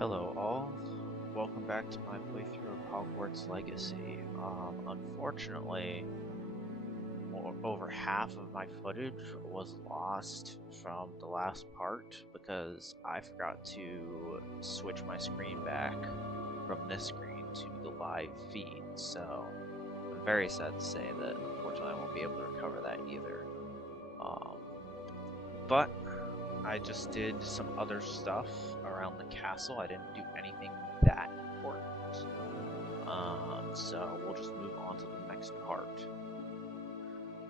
Hello all, welcome back to my playthrough of Hogwarts Legacy. Unfortunately, over half of my footage was lost from the last part because I forgot to switch my screen back from this screen to the live feed, so I'm very sad to say that unfortunately I won't be able to recover that either. But I just did some other stuff around the castle. I didn't do anything that important. So we'll just move on to the next part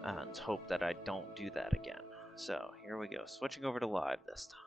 and hope that I don't do that again. So here we go, switching over to live this time.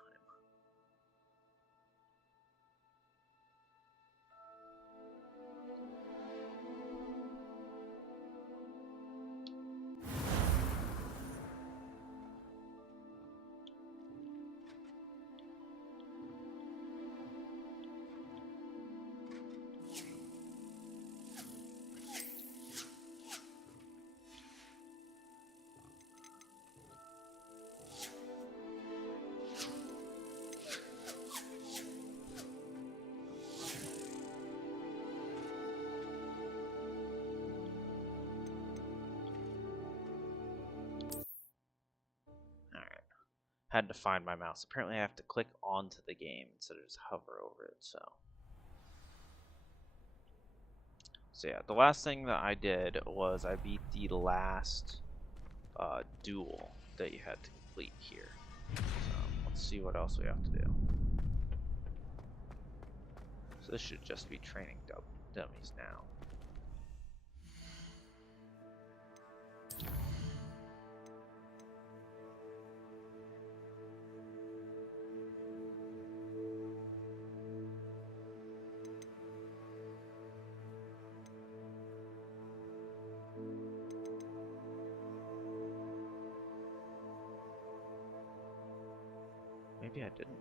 Had to find my mouse. Apparently I have to click onto the game instead of just hover over it, so yeah, the last thing that I did was I beat the last duel that you had to complete here. So let's see what else we have to do. So this should just be training dummies now. Maybe I didn't.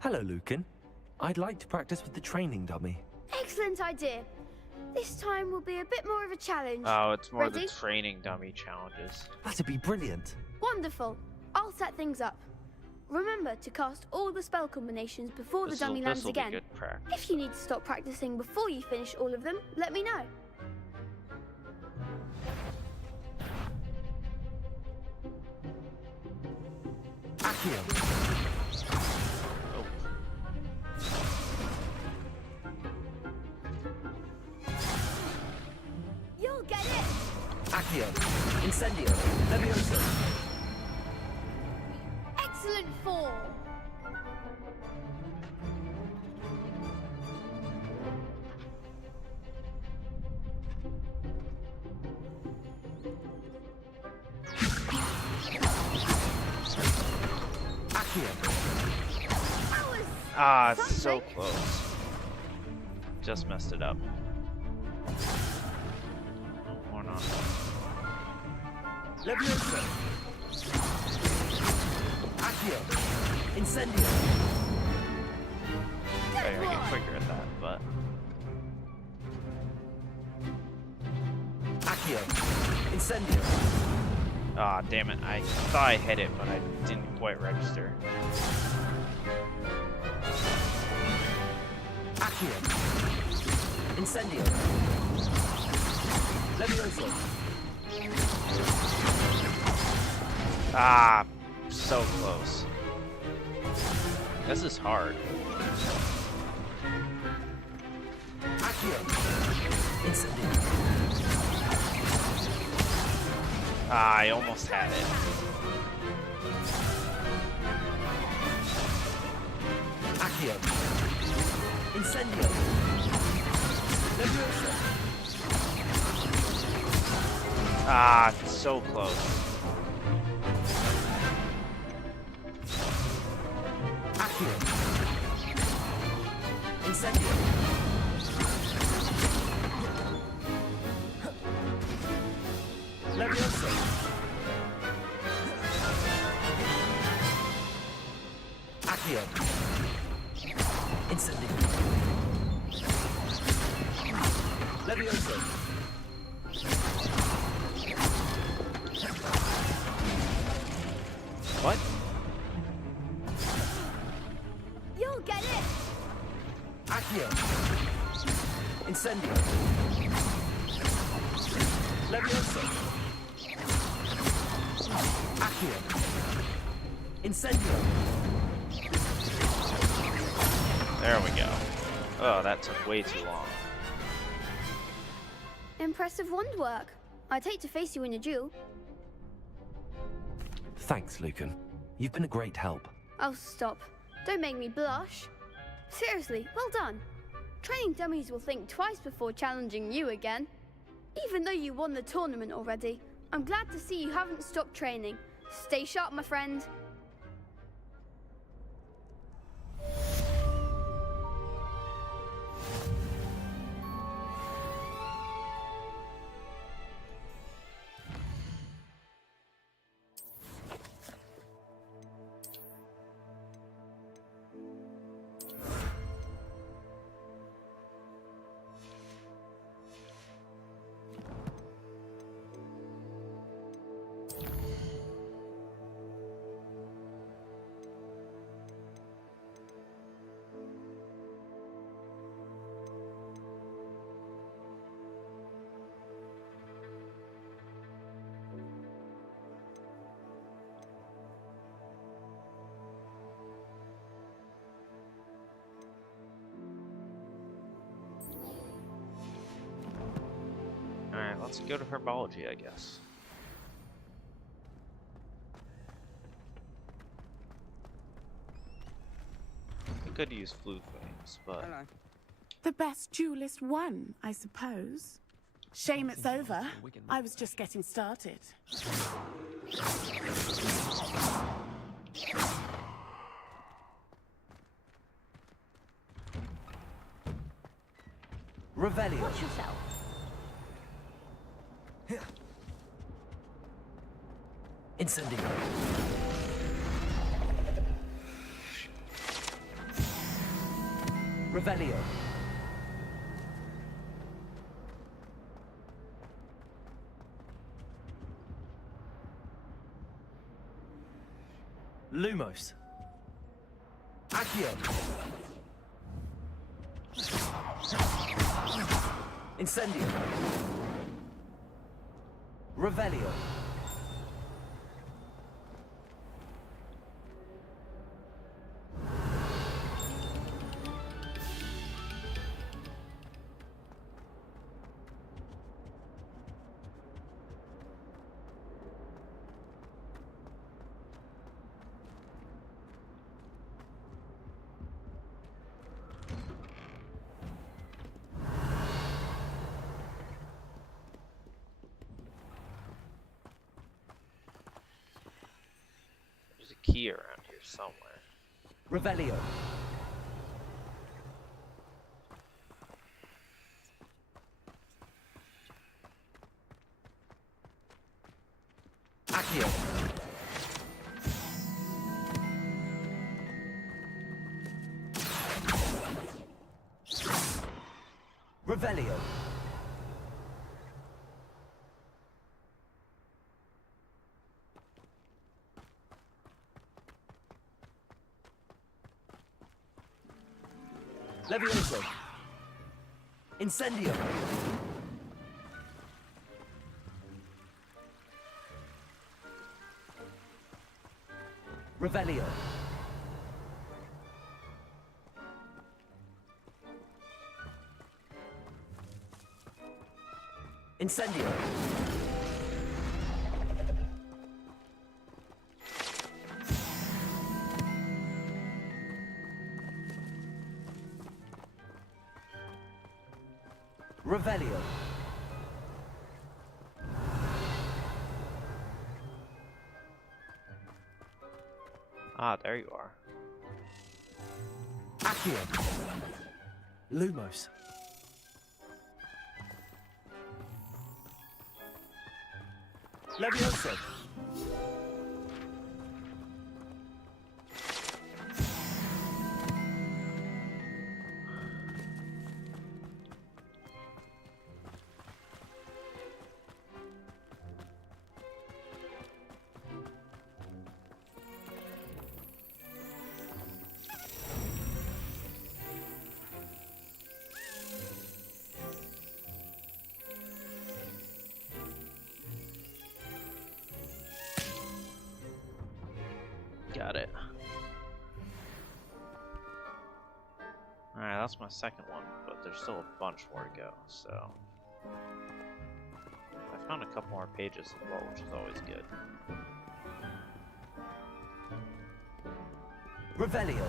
Hello, Lucan. I'd like to practice with the training dummy. Excellent idea. This time will be a bit more of a challenge. Oh, it's more Ready? the training dummy challenges. That'd be brilliant. Wonderful. I'll set things up. Remember to cast all the spell combinations before the dummy lands This'll be again. good practice. If you need to stop practicing before you finish all of them, let me know. Accio. Oh. You'll get it! Accio. Incendio. Levioso. Excellent form! Accio. That was Ah, it's so something. close. Just messed it up. Or not. Levioso. Accio. Incendio. I gotta get quicker at that, but Accio. Incendio. ah, damn it! I thought I hit it, but I didn't quite register. Accio. Incendio. Levioso. Ah, so close. This is hard. Accio. Incendio. Ah, I almost had it. Accio. Incendio. Levioso. Ah, so close. Accio. Incendio. Levioso. Accio. Incendio. Levioso. Incendio. Levioso. Accio. Incendio. There we go. Oh, that took way too long. Impressive wand work. I'd hate to face you in a duel. Thanks, Lucan. You've been a great help. Oh, stop. Don't make me blush. Seriously, well done. Training dummies will think twice before challenging you again. Even though you won the tournament already, I'm glad to see you haven't stopped training. Stay sharp, my friend. Alright, let's go to herbology, I guess. I could use flu things, but... Hello. The best duelist won, I suppose. Shame it's over. I was just getting started. Revelio. Watch yourself. Incendio. Revelio. Lumos. Accio. Incendio. Revelio. There's a key around here somewhere. Revelio. Accio. Revelio. Levioso. Incendio. Revelio. Incendio. Revelio. Ah, there you are. Accio. Lumos. Levioso. at it. Alright, that's my second one, but there's still a bunch more to go, so... I found a couple more pages as well, which is always good. Revelio.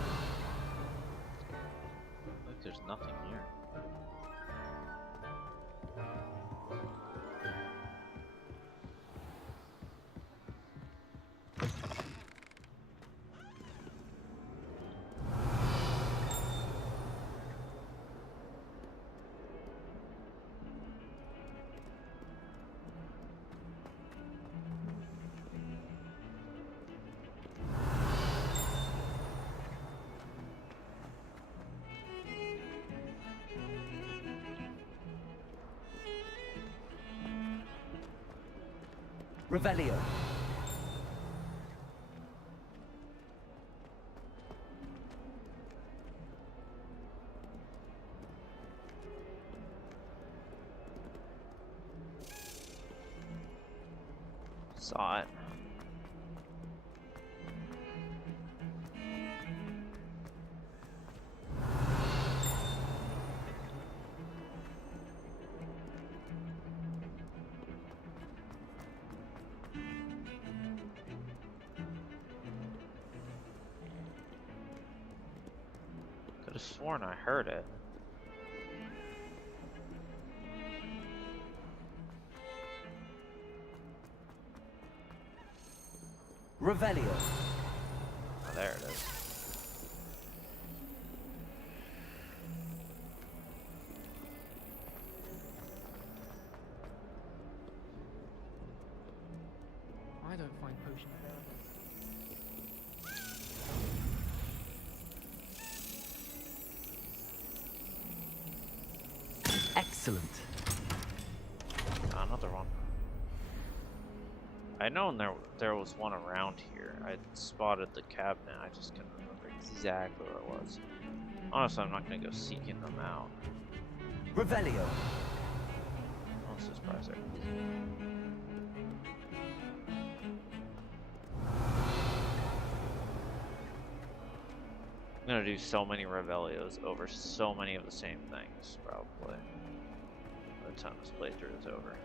Like there's nothing here. Revelio. Saw it. Could have sworn I heard it. Revelio. Oh, there it is. I don't find potion Excellent. Another one. I know there was one around here. I spotted the cabinet. I just couldn't remember exactly where it was. Honestly, I'm not gonna go seeking them out. Revelio. I'm so surprised there. I'm gonna do so many Revelios over so many of the same things, probably. By the time this playthrough is over.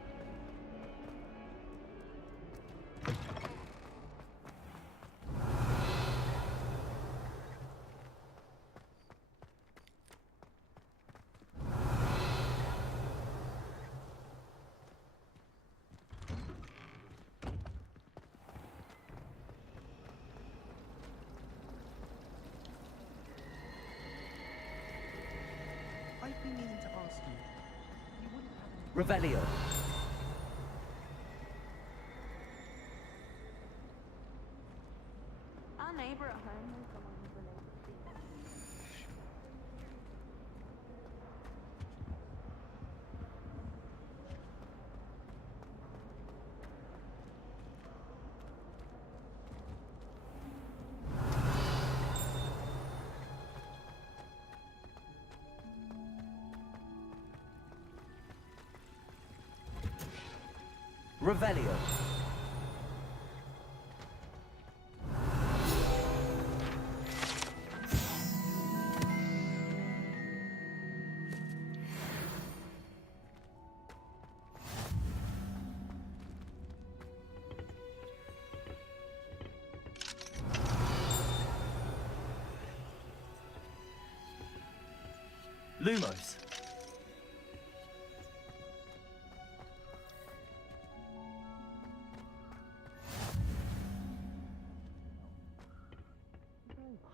I've been meaning to ask you. You wouldn't have Revelio. Our neighbor at home knows someone who's related to you. Revelio. Lumos.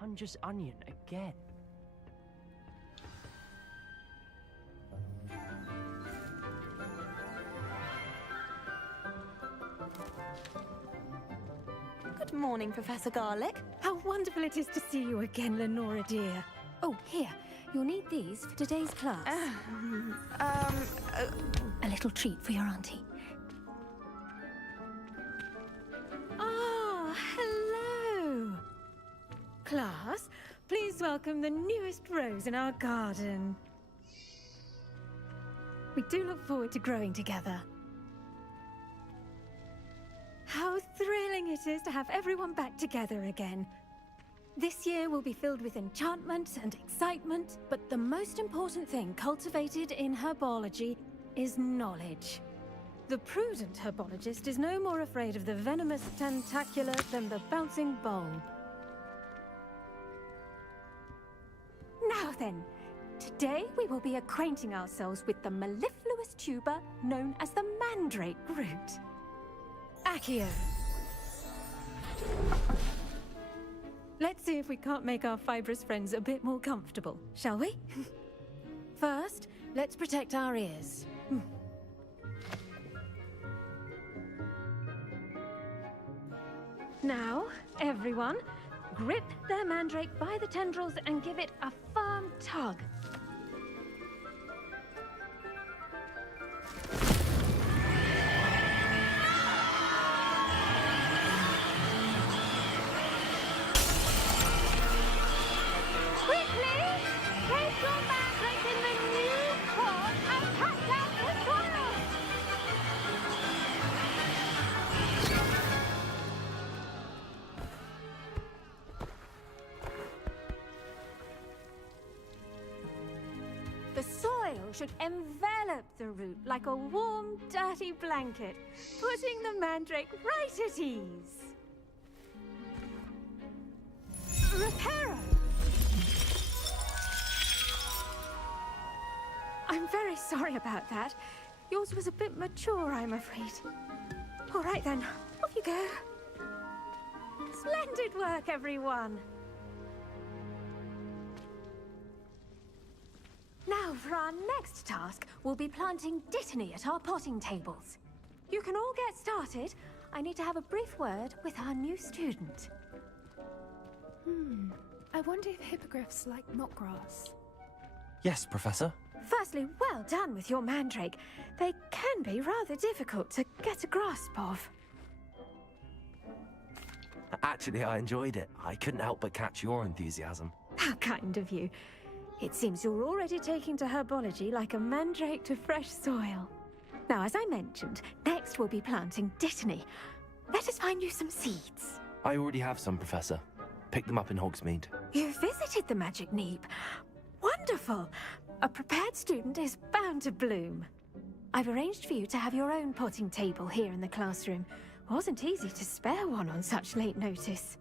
Hunger's onion again. Good morning, Professor Garlic. How wonderful it is to see you again, Lenora dear. Oh, here. You'll need these for today's class. A little treat for your auntie. Ah, hello. Class, please welcome the newest rose in our garden. We do look forward to growing together. How thrilling it is to have everyone back together again. This year will be filled with enchantment and excitement, but the most important thing cultivated in herbology is knowledge. The prudent herbologist is no more afraid of the venomous tentacular than the bouncing bulb. Now then, today we will be acquainting ourselves with the mellifluous tuber known as the mandrake root. Accio. Let's see if we can't make our fibrous friends a bit more comfortable, shall we? First, let's protect our ears. Now, everyone, grip their mandrake by the tendrils and give it a firm tug. Quickly, take your mandrake in the new pot and cut down the soil! The soil should envelop the root like a warm, dirty blanket, putting the mandrake right at ease. Reparo! I'm very sorry about that. Yours was a bit mature, I'm afraid. All right then, off you go. Splendid work, everyone! Now, for our next task, we'll be planting dittany at our potting tables. You can all get started. I need to have a brief word with our new student. I wonder if hippogriffs like knotgrass. Yes, Professor. Firstly, well done with your mandrake. They can be rather difficult to get a grasp of. Actually, I enjoyed it. I couldn't help but catch your enthusiasm. How kind of you. It seems you're already taking to herbology like a mandrake to fresh soil. Now, as I mentioned, next we'll be planting dittany. Let us find you some seeds. I already have some, Professor. Picked them up in Hogsmeade. You visited the Magic Neep. Wonderful! A prepared student is bound to bloom. I've arranged for you to have your own potting table here in the classroom. Wasn't easy to spare one on such late notice.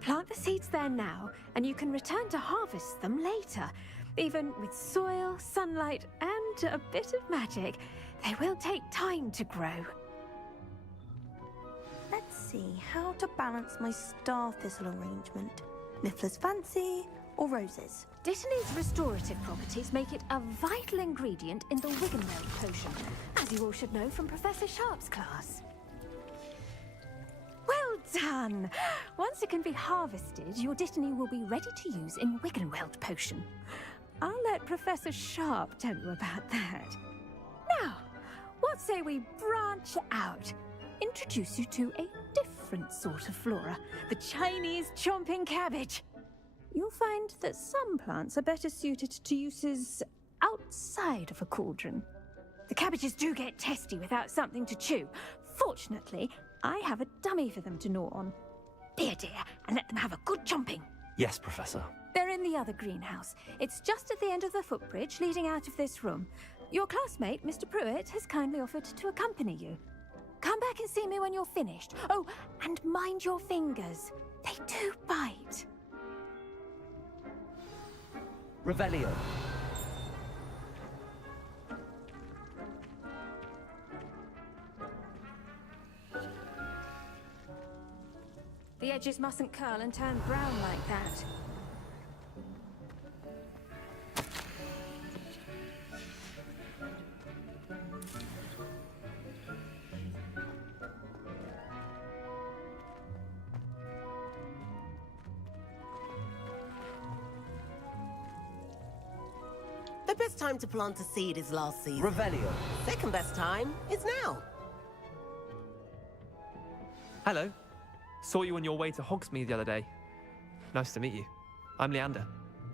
Plant the seeds there now, and you can return to harvest them later. Even with soil, sunlight, and a bit of magic, they will take time to grow. Let's see how to balance my star thistle arrangement. Niffler's fancy or roses? Dittany's restorative properties make it a vital ingredient in the Wiggenweld potion, as you all should know from Professor Sharp's class. Well done! Once it can be harvested, your dittany will be ready to use in Wiggenweld potion. I'll let Professor Sharp tell you about that. Now, what say we branch out? Introduce you to a different sort of flora, the Chinese chomping cabbage. You'll find that some plants are better suited to uses outside of a cauldron. The cabbages do get testy without something to chew. Fortunately, I have a dummy for them to gnaw on. Be a dear and let them have a good chomping. Yes, Professor. They're in the other greenhouse. It's just at the end of the footbridge leading out of this room. Your classmate, Mr. Pruitt, has kindly offered to accompany you. Come back and see me when you're finished. Oh, and mind your fingers. They do bite. Revelio. The edges mustn't curl and turn brown like that. The best time to plant a seed is last season. Revelio. Second best time is now. Hello. Saw you on your way to Hogsmeade the other day. Nice to meet you. I'm Leander.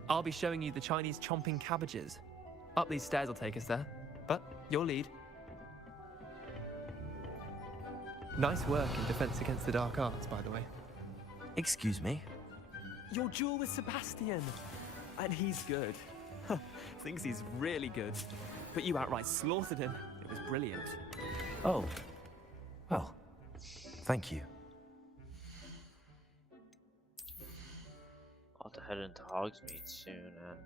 I'll be showing you the Chinese chomping cabbages. Up these stairs will take us there, but you'll lead. Nice work in Defense Against the Dark Arts, by the way. Excuse me. your duel with Sebastian. And he's good. Thinks he's really good. But you outright slaughtered him. It was brilliant. Oh. Well, thank you. I'll have to head into Hogsmeade soon and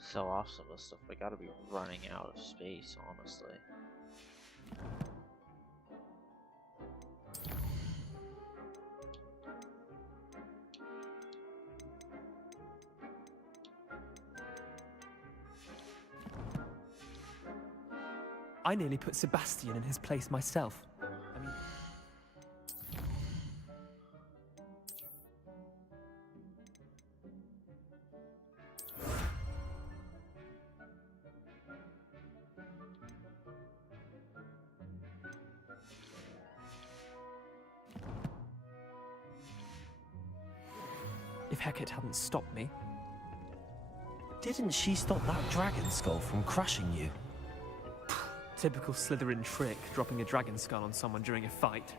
sell off some of the stuff. I gotta be running out of space, honestly. I nearly put Sebastian in his place myself. I mean... If Hecate hadn't stopped me... Didn't she stop that dragon skull from crushing you? Typical Slytherin trick, dropping a dragon skull on someone during a fight.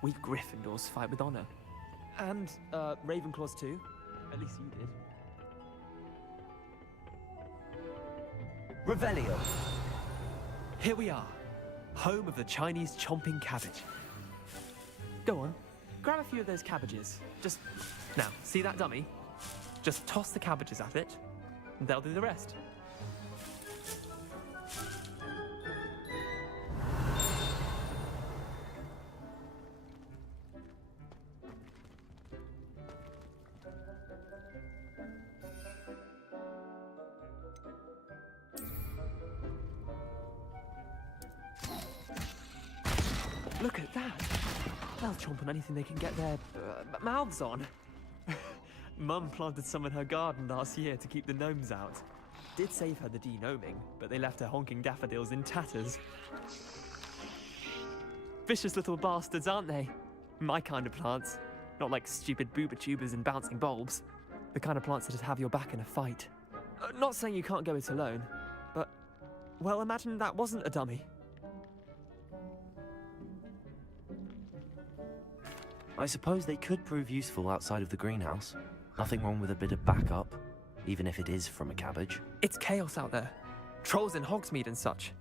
We Gryffindors fight with honor. And, Ravenclaws too. At least you did. Revelio. Here we are. Home of the Chinese chomping cabbage. Go on, grab a few of those cabbages. Just, now, see that dummy? Just toss the cabbages at it, and they'll do the rest. Look at that! They'll chomp on anything they can get their mouths on. Mum planted some in her garden last year to keep the gnomes out. Did save her the de-gnoming, but they left her honking daffodils in tatters. Vicious little bastards, aren't they? My kind of plants. Not like stupid booba tubers and bouncing bulbs. The kind of plants that'd have your back in a fight. Not saying you can't go it alone, but... well, imagine that wasn't a dummy. I suppose they could prove useful outside of the greenhouse. Nothing wrong with a bit of backup, even if it is from a cabbage. It's chaos out there. Trolls in Hogsmeade and such.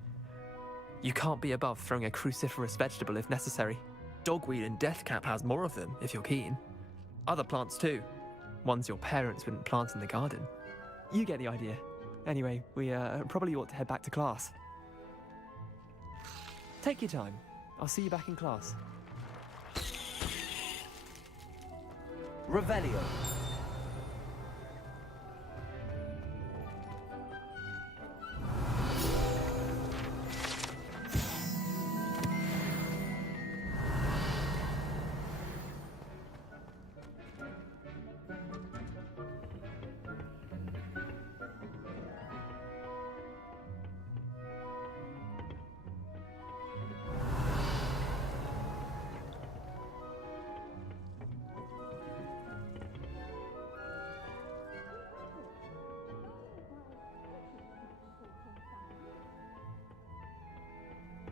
You can't be above throwing a cruciferous vegetable if necessary. Dogweed and deathcap has more of them, if you're keen. Other plants too. Ones your parents wouldn't plant in the garden. You get the idea. Anyway, we probably ought to head back to class. Take your time. I'll see you back in class. Revelio.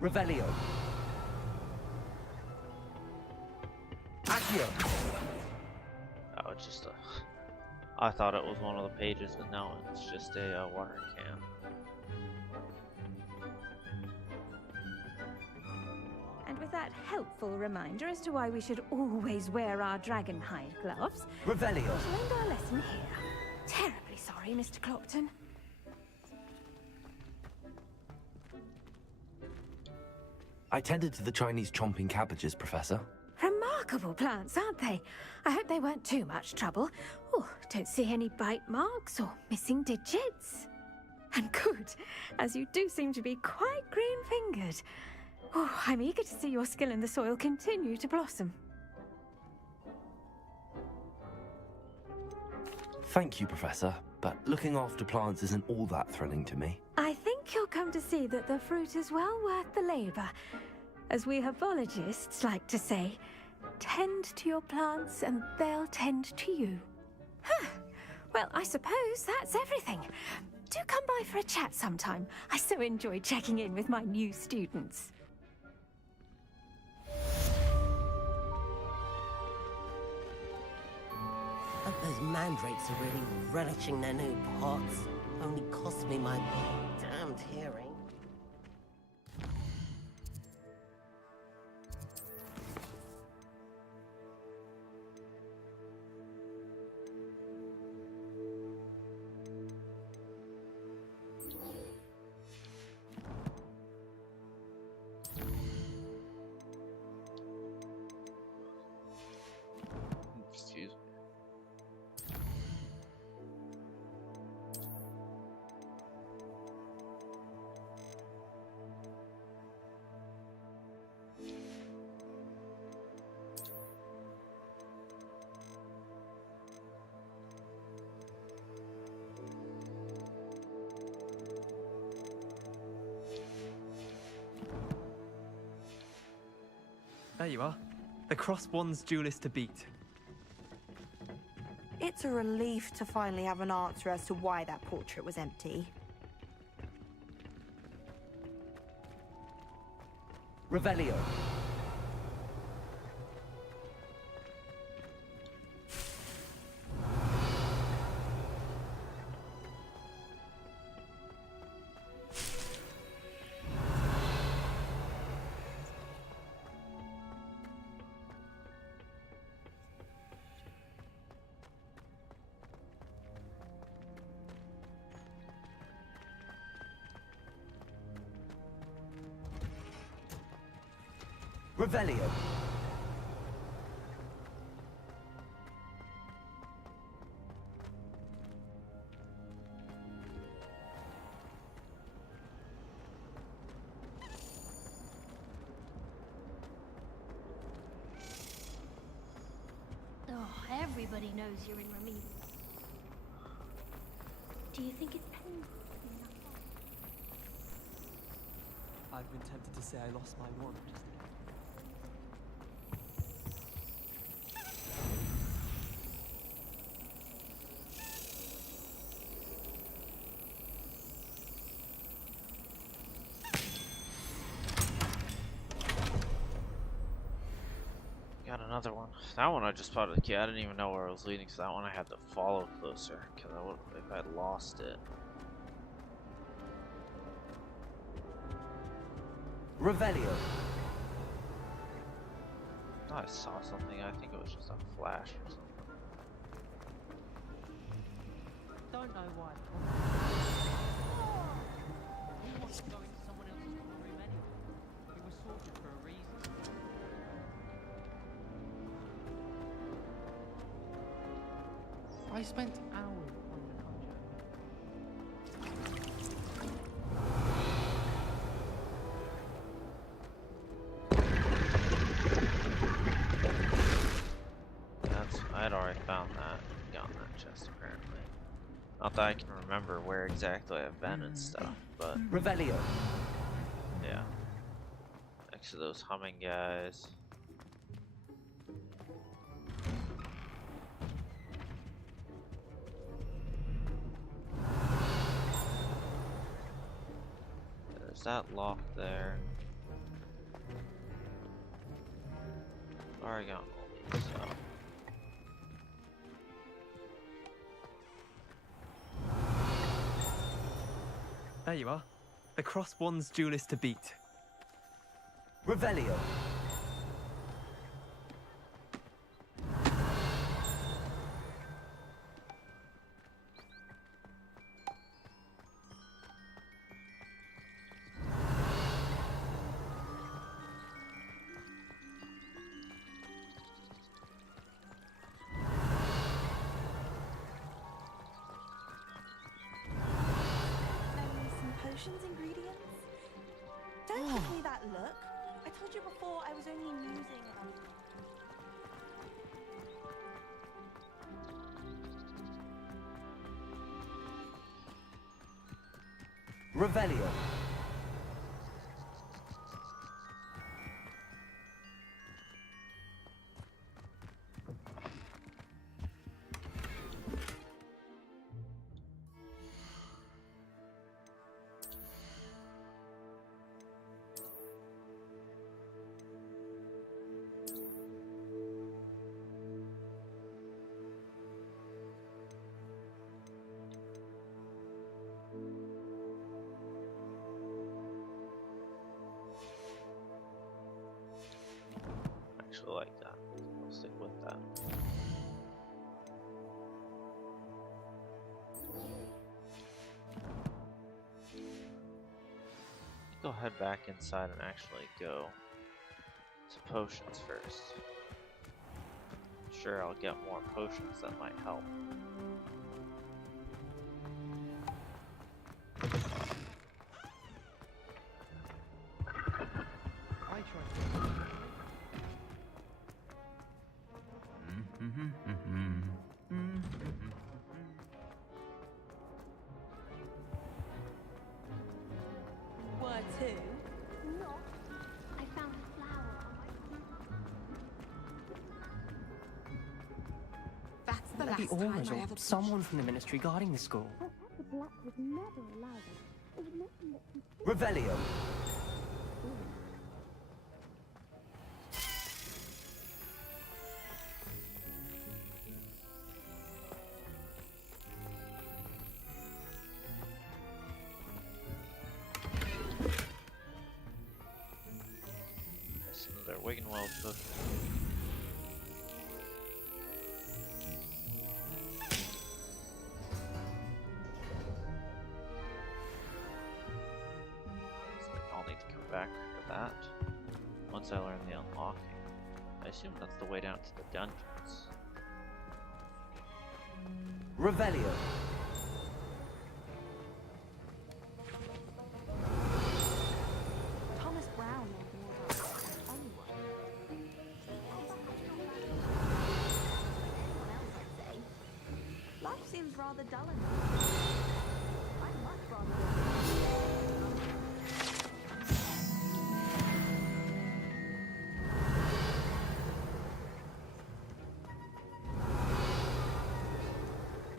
Revelio. Accio. Oh, it's just a... I thought it was one of the pages, but no, it's just a watering can. And with that helpful reminder as to why we should always wear our dragon hide gloves, Revelio. we'll end our lesson here. Terribly sorry, Mr. Clopton. I tended to the Chinese chomping cabbages, Professor. Remarkable plants, aren't they? I hope they weren't too much trouble. Oh, don't see any bite marks or missing digits. And good, as you do seem to be quite green-fingered. Oh, I'm eager to see your skill in the soil continue to blossom. Thank you, Professor, but looking after plants isn't all that thrilling to me. I think you'll come to see that the fruit is well worth the labor. As we herbologists like to say, tend to your plants and they'll tend to you. Huh. Well, I suppose that's everything. Do come by for a chat sometime. I so enjoy checking in with my new students. Hope those mandrakes are really relishing their new pots. Only cost me my damned hearing. Excuse me. There you are. The crossed wands duelist to beat. It's a relief to finally have an answer as to why that portrait was empty. Revelio. Revelio. Oh, everybody knows you're in remedial. Do you think it's painful? I've been tempted to say I lost my wand. Got another one. That one I just spotted the key. I didn't even know where I was leading, so that one I had to follow closer. Because I would, if I'd lost it. Revelio. I thought I saw something. I think it was just a flash or something. Don't know why. He wasn't going to someone else's room anyway. It was sorted for a reason. I spent hours on the I'd already found that. Gotten that chest apparently. Not that I can remember where exactly I've been and stuff, but Revelio. yeah. Next to those humming guys. There's that lock there. Already got all these, so. There you are. The crossed wands duelist to beat. Revelio. Some potions ingredients? Don't give me that look. I told you before I was only musing about it. Revelio. that. Go head back inside and actually go to potions first. Sure, I'll get more potions that might help. I tried to. Where to? Not. I found a flower on my That's the Maybe last time Aura's I or ever someone from the ministry guarding the school. The black was never allowed. It was mentioned that Revelio. That's another Wiggenweld potion. I'll need to come back for that once I learn the unlocking. I assume that's the way down to the dungeons. Revelio. Thomas Brown knows more about this than anyone. anyone else, I'd say. Life seems rather dull enough. I'd much rather.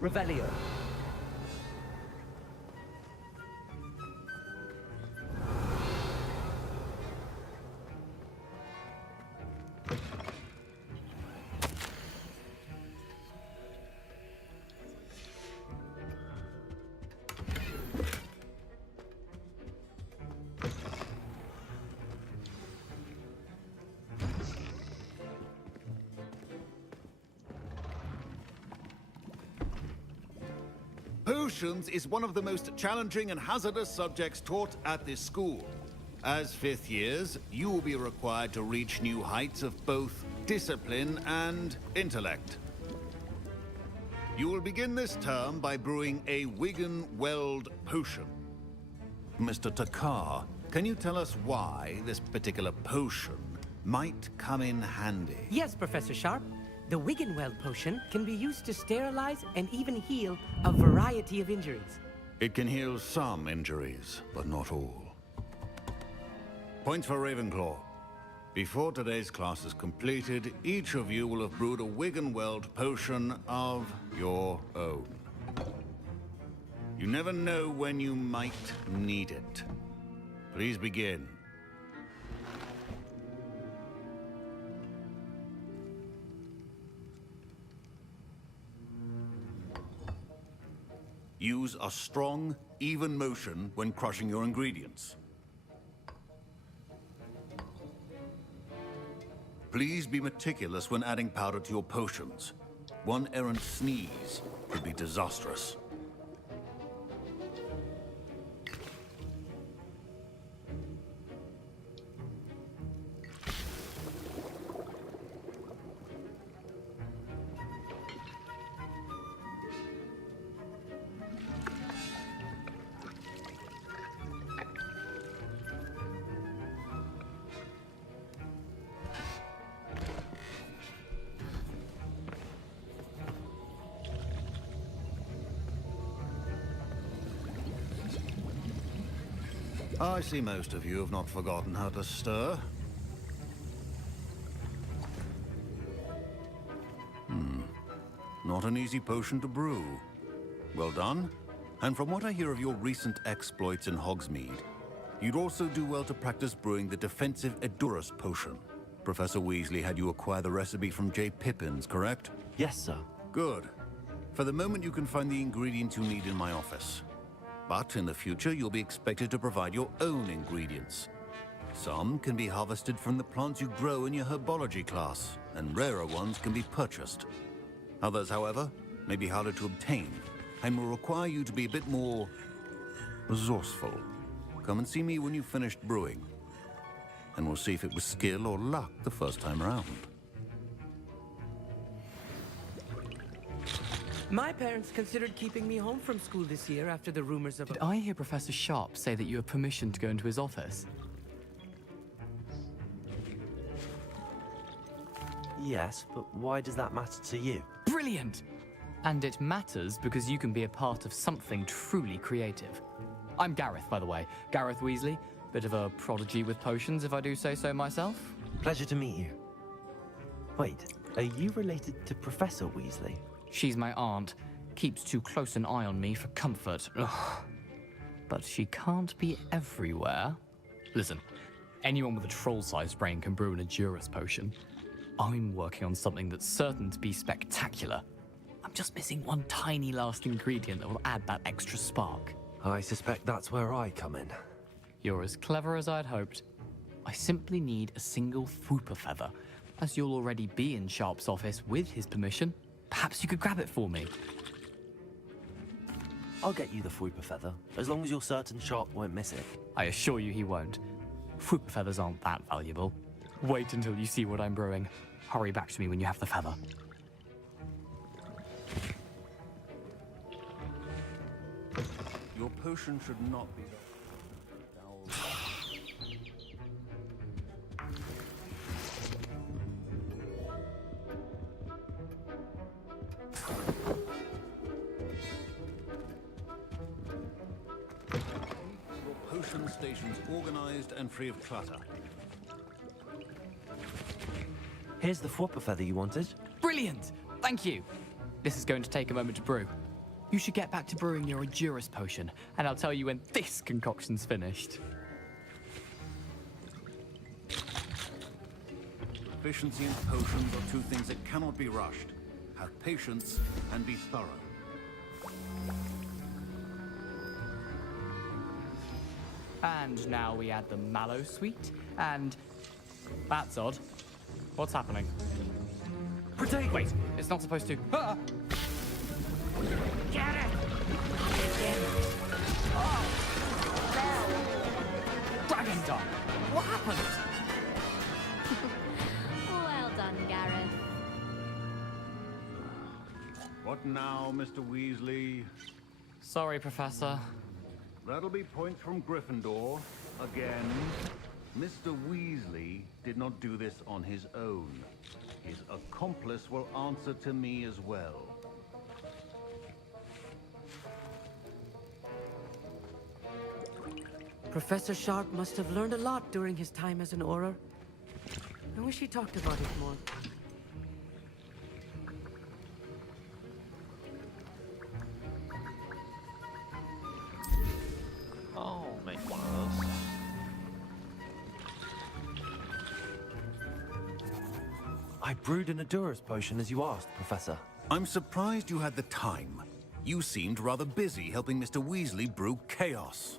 Revelio. Potions is one of the most challenging and hazardous subjects taught at this school. As fifth years, you will be required to reach new heights of both discipline and intellect. You will begin this term by brewing a Wiggenweld potion. Mr. Takar, can you tell us why this particular potion might come in handy? Yes, Professor Sharp. The Wiggenweld potion can be used to sterilize and even heal a variety of injuries. It can heal some injuries, but not all. Points for Ravenclaw. Before today's class is completed, each of you will have brewed a Wiggenweld potion of your own. You never know when you might need it. Please begin. Use a strong, even motion when crushing your ingredients. Please be meticulous when adding powder to your potions. One errant sneeze could be disastrous. I see most of you have not forgotten how to stir. Not an easy potion to brew. Well done. And from what I hear of your recent exploits in Hogsmeade, you'd also do well to practice brewing the defensive Edurus potion. Professor Weasley had you acquire the recipe from J. Pippins, correct? Yes, sir. Good. For the moment, you can find the ingredients you need in my office. But in the future, you'll be expected to provide your own ingredients. Some can be harvested from the plants you grow in your herbology class, and rarer ones can be purchased. Others, however, may be harder to obtain, and will require you to be a bit more resourceful. Come and see me when you've finished brewing, and we'll see if it was skill or luck the first time around. My parents considered keeping me home from school this year after the rumors of... Did I hear Professor Sharp say that you have permission to go into his office? Yes, but why does that matter to you? Brilliant! And it matters because you can be a part of something truly creative. I'm Gareth, by the way. Gareth Weasley. Bit of a prodigy with potions, if I do say so myself. Pleasure to meet you. Wait, are you related to Professor Weasley? She's my aunt. Keeps too close an eye on me for comfort. Ugh. But she can't be everywhere. Listen, anyone with a troll-sized brain can brew an Edurus potion. I'm working on something that's certain to be spectacular. I'm just missing one tiny last ingredient that will add that extra spark. I suspect that's where I come in. You're as clever as I'd hoped. I simply need a single Fwooper feather. As you'll already be in Sharp's office with his permission, perhaps you could grab it for me. I'll get you the Fwooper feather, as long as you're certain Sharp won't miss it. I assure you he won't. Fwooper feathers aren't that valuable. Wait until you see what I'm brewing. Hurry back to me when you have the feather. Your potion should not be... Potion stations organized and free of clutter. Here's the Fwooper feather you wanted. Brilliant! Thank you! This is going to take a moment to brew. You should get back to brewing your Edurus potion, and I'll tell you when this concoction's finished. Efficiency and potions are two things that cannot be rushed. Have patience and be thorough. And now we add the mallow sweet, and... That's odd. What's happening? Protect! Wait, it's not supposed to... Ah! Get it! Dragon Dog! What happened? Well done, Gareth. What now, Mr. Weasley? Sorry, Professor. That'll be points from Gryffindor. Again. Mr. Weasley did not do this on his own. His accomplice will answer to me as well. Professor Sharp must have learned a lot during his time as an Auror. I wish he talked about it more. Oh, make one of those. I brewed an Edurus potion as you asked, Professor. I'm surprised you had the time. You seemed rather busy helping Mr. Weasley brew chaos.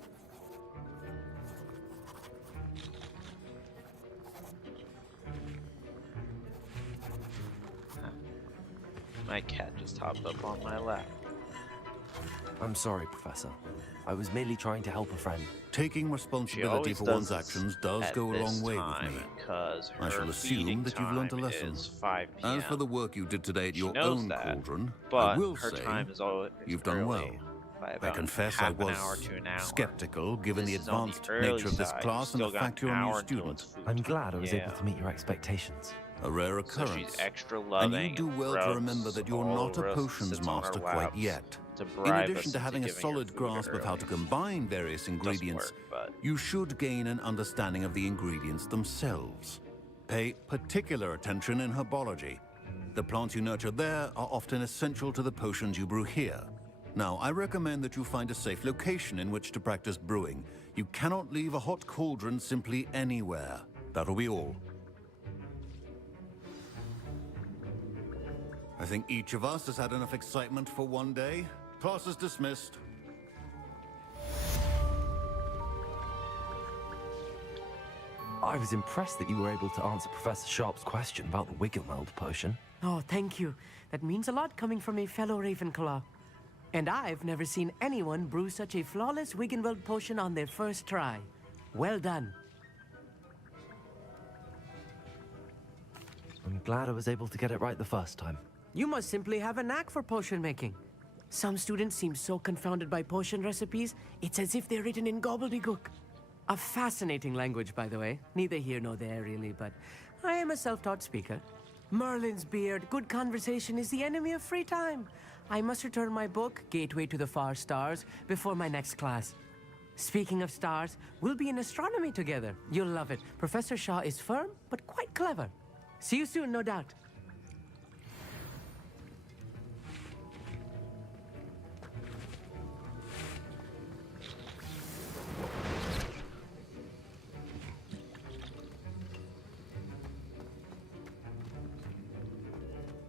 My cat just hopped up on my lap. I'm sorry, Professor. I was merely trying to help a friend. Taking responsibility for one's actions does go a long way with me. I shall assume that you've learned a lesson. 5 p.m. As for the work you did today at your knows own that, cauldron, but I will her say time is you've done well. I confess I was skeptical given the advanced nature of this class and the fact you're a new student. I'm glad I was able to meet your expectations. A rare So occurrence. she's extra loving. And you do well to remember that you're not a potions master quite yet. In addition to having a solid grasp of how to combine various ingredients, you should gain an understanding of the ingredients themselves. Pay particular attention in herbology. The plants you nurture there are often essential to the potions you brew here. Now, I recommend that you find a safe location in which to practice brewing. You cannot leave a hot cauldron simply anywhere. That'll be all. I think each of us has had enough excitement for one day. Class is dismissed. I was impressed that you were able to answer Professor Sharp's question about the Wiggenweld potion. Oh, thank you. That means a lot coming from a fellow Ravenclaw. And I've never seen anyone brew such a flawless Wiggenweld potion on their first try. Well done. I'm glad I was able to get it right the first time. You must simply have a knack for potion making. Some students seem so confounded by potion recipes, it's as if they're written in gobbledygook. A fascinating language, by the way. Neither here nor there, really, but I am a self-taught speaker. Merlin's beard, good conversation is the enemy of free time. I must return my book, Gateway to the Far Stars, before my next class. Speaking of stars, we'll be in astronomy together. You'll love it. Professor Shaw is firm, but quite clever. See you soon, no doubt.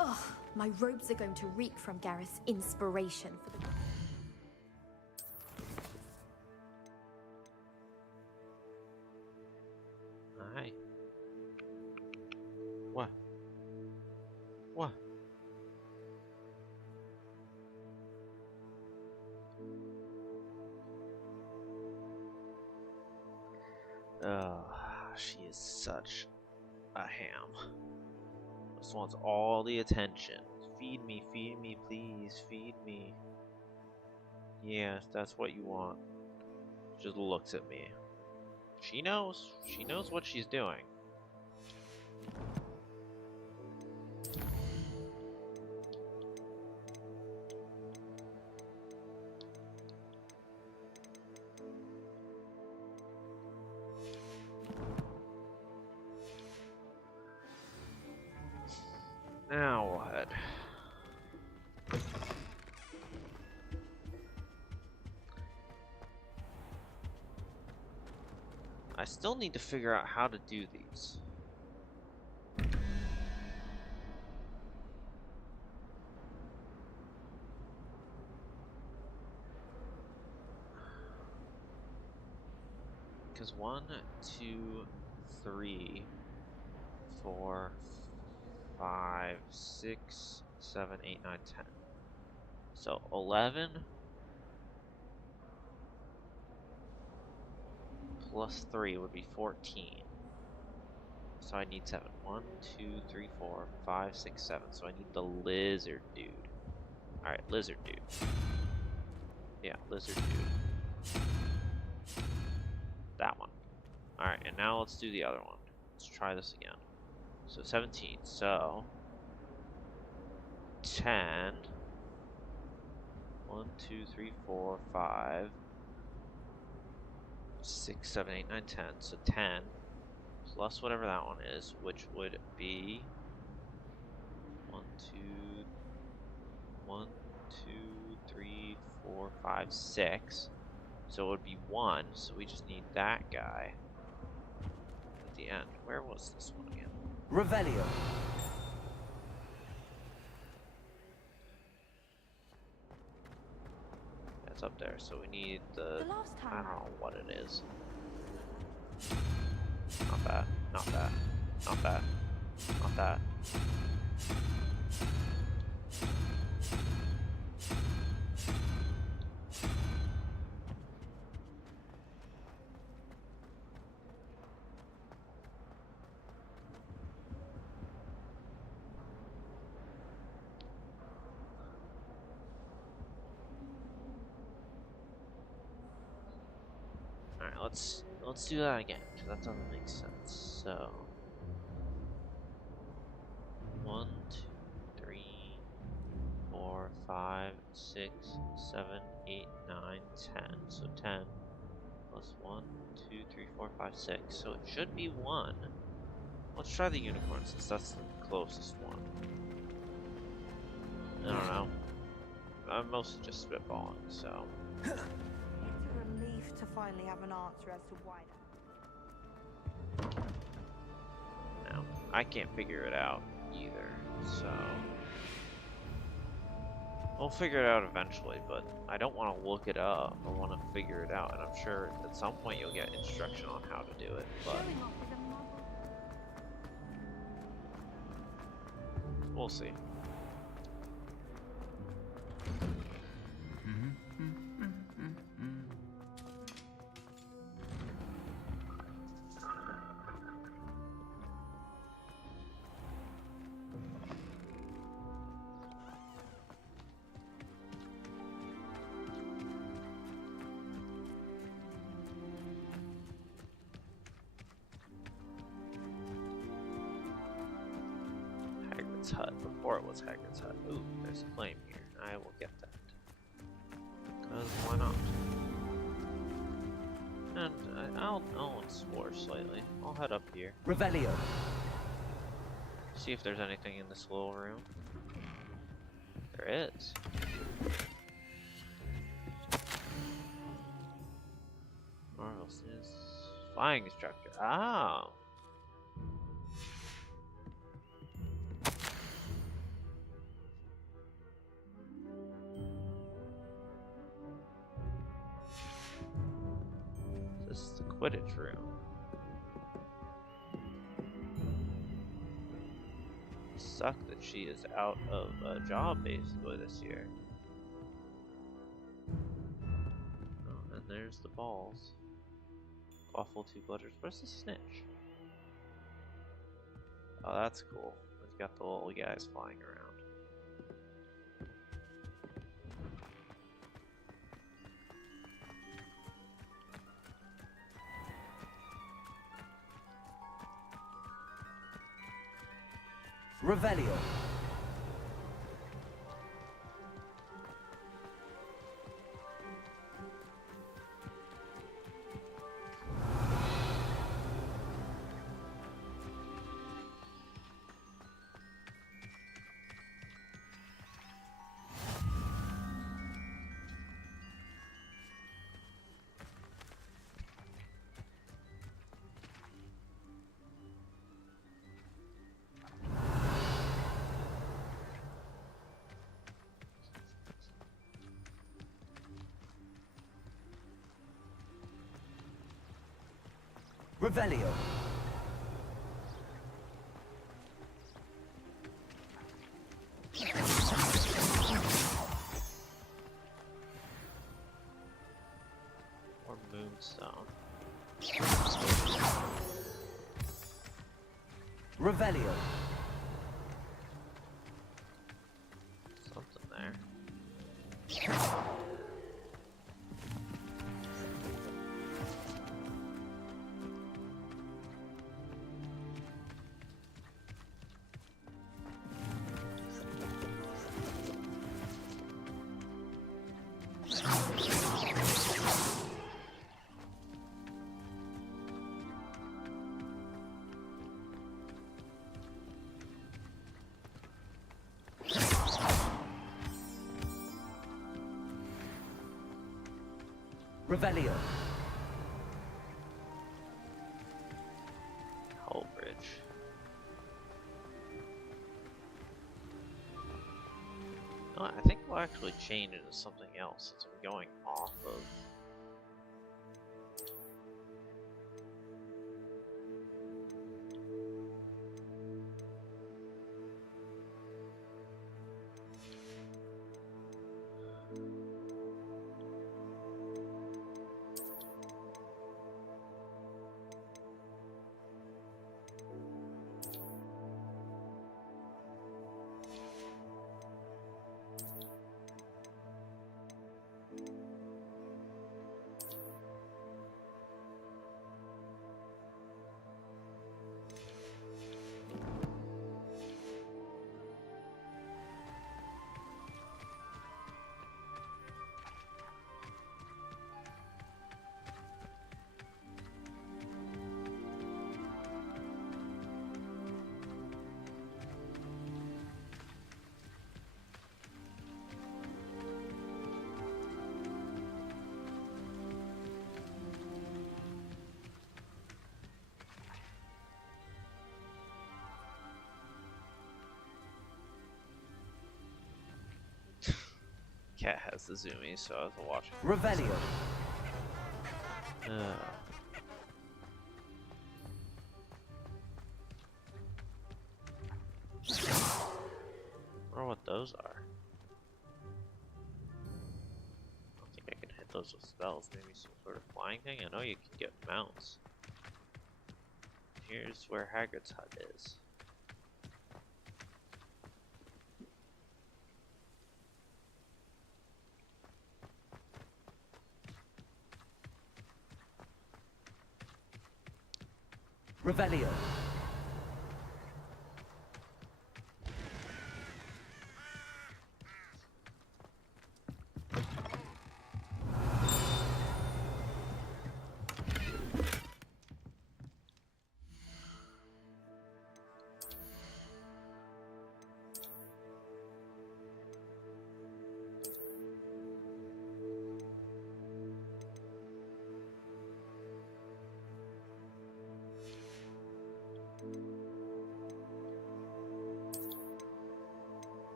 Ugh, my robes are going to reek from Gareth's inspiration for the... Alright. What? What? She is such a ham. Just wants all the attention. Feed me, please, feed me. Yes, that's what you want. Just looks at me. She knows what she's doing. Now what? I still need to figure out how to do these. Because 1, 2, 3, 4, 5, 6, 7, 8, 9, 10. So 11 plus 3 would be 14. So I need 7. 1, 2, 3, 4, 5, 6, 7. So I need the lizard dude. Alright, lizard dude. Yeah, lizard dude. That one. Alright, and now let's do the other one. Let's try this again. So 17. So 10. 1, 2, 3, 4, 5, 6, 7, 8, 9, 10. So 10 plus whatever that one is, which would be 1, 2, 3, 4, 5, 6. So it would be 1. So we just need that guy at the end. Where was this one again? Revelio. That's up there. So we need the last time I don't know what it is. Not that. Not that. Not that. Not that. Let's do that again, because that doesn't make sense. So 1, 2, 3, 4, 5, 6, 7, 8, 9, 10. So 10 plus 1, 2, 3, 4, 5, 6. So it should be 1. Let's try the unicorn since that's the closest one. I don't know. I'm mostly just spitballing, so. It's a relief to finally have an answer as to why. No, I can't figure it out either, so we'll figure it out eventually, but I don't want to look it up. I want to figure it out, and I'm sure at some point you'll get instruction on how to do it, but Showing off is a we'll see. Hagrid's hut, before it was Hagrid's hut. Ooh, there's a flame here. I will get that. Because why not? And I'll explore slightly. I'll head up here. Revelio. See if there's anything in this little room. There is. Marvelous is flying instructor. Oh. This is the Quidditch room. Suck that she is out of a job basically this year. Oh, and there's the balls. Waffle, two butters. Where's the snitch? Oh, that's cool. It's got the little guys flying around. Revelio. Revelio. Or moonstone. Revelio. Something there. Revelio. Hull bridge. No, I think we'll actually change into something else since I'm going off of. Cat has the zoomies, so I was watching. Revelio. wonder what those are. I don't think I can hit those with spells. Maybe some sort of flying thing? I know you can get mounts. Here's where Hagrid's hut is. Revelio.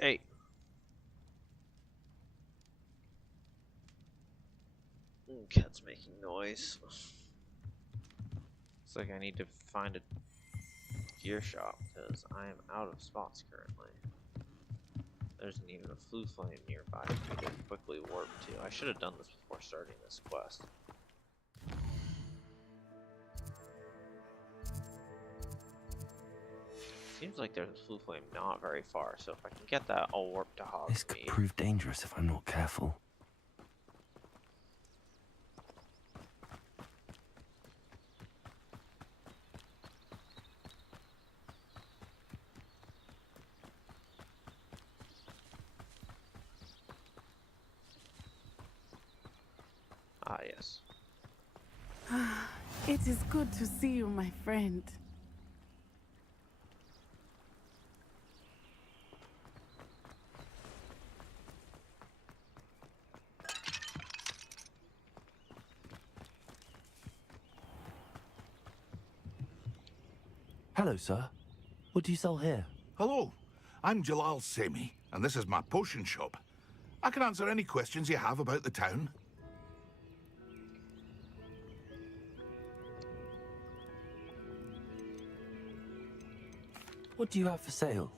Hey. Cat's making noise. Looks like I need to find a gear shop because I am out of spots currently. There isn't even a flue flame nearby for me to quickly warp to. I should have done this before starting this quest. Seems like there's a flue flame not very far, so if I can get that, I'll warp to Hogsmeade. This could prove dangerous if I'm not careful. Ah, yes. It is good to see you, my friend. Hello, sir. What do you sell here? Hello, I'm Jalal Semi, and this is my potion shop. I can answer any questions you have about the town. What do you have for sale?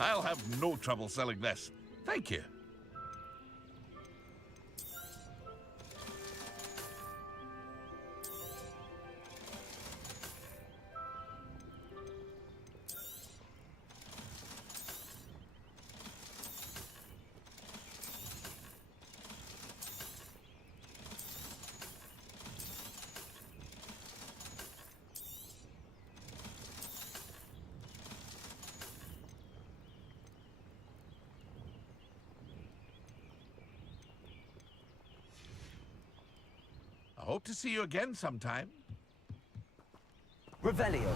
I'll have no trouble selling this. Thank you. I hope to see you again sometime. Revelio.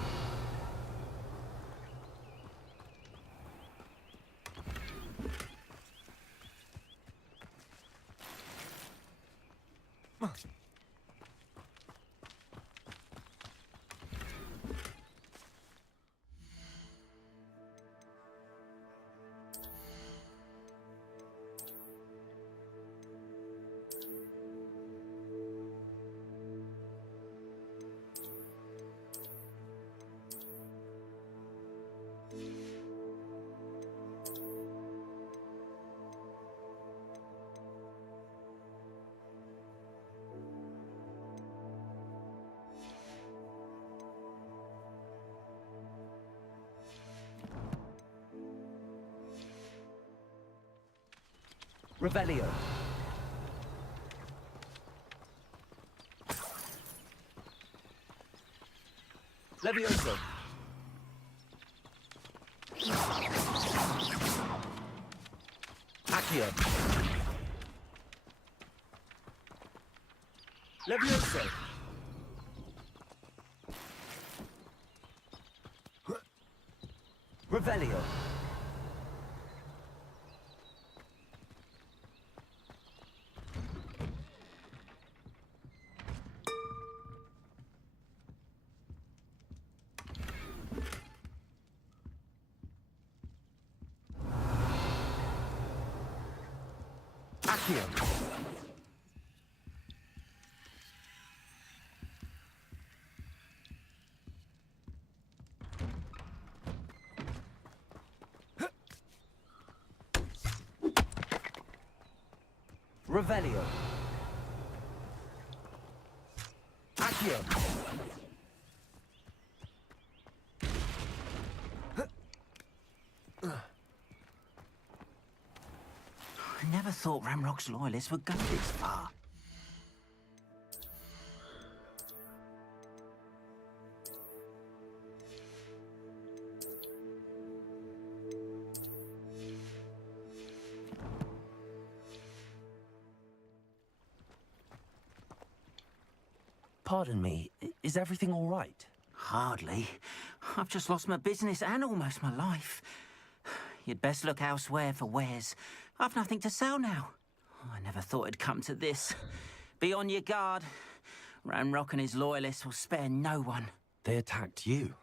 Revelio. Levioso. Accio. Levioso. Revelio. Accio. Revelio. Accio. I never thought Ramrock's loyalists would go this far. Pardon me, is everything all right? Hardly. I've just lost my business and almost my life. You'd best look elsewhere for wares. I've nothing to sell now. I never thought it'd come to this. Be on your guard. Ranrock and his loyalists will spare no one. They attacked you.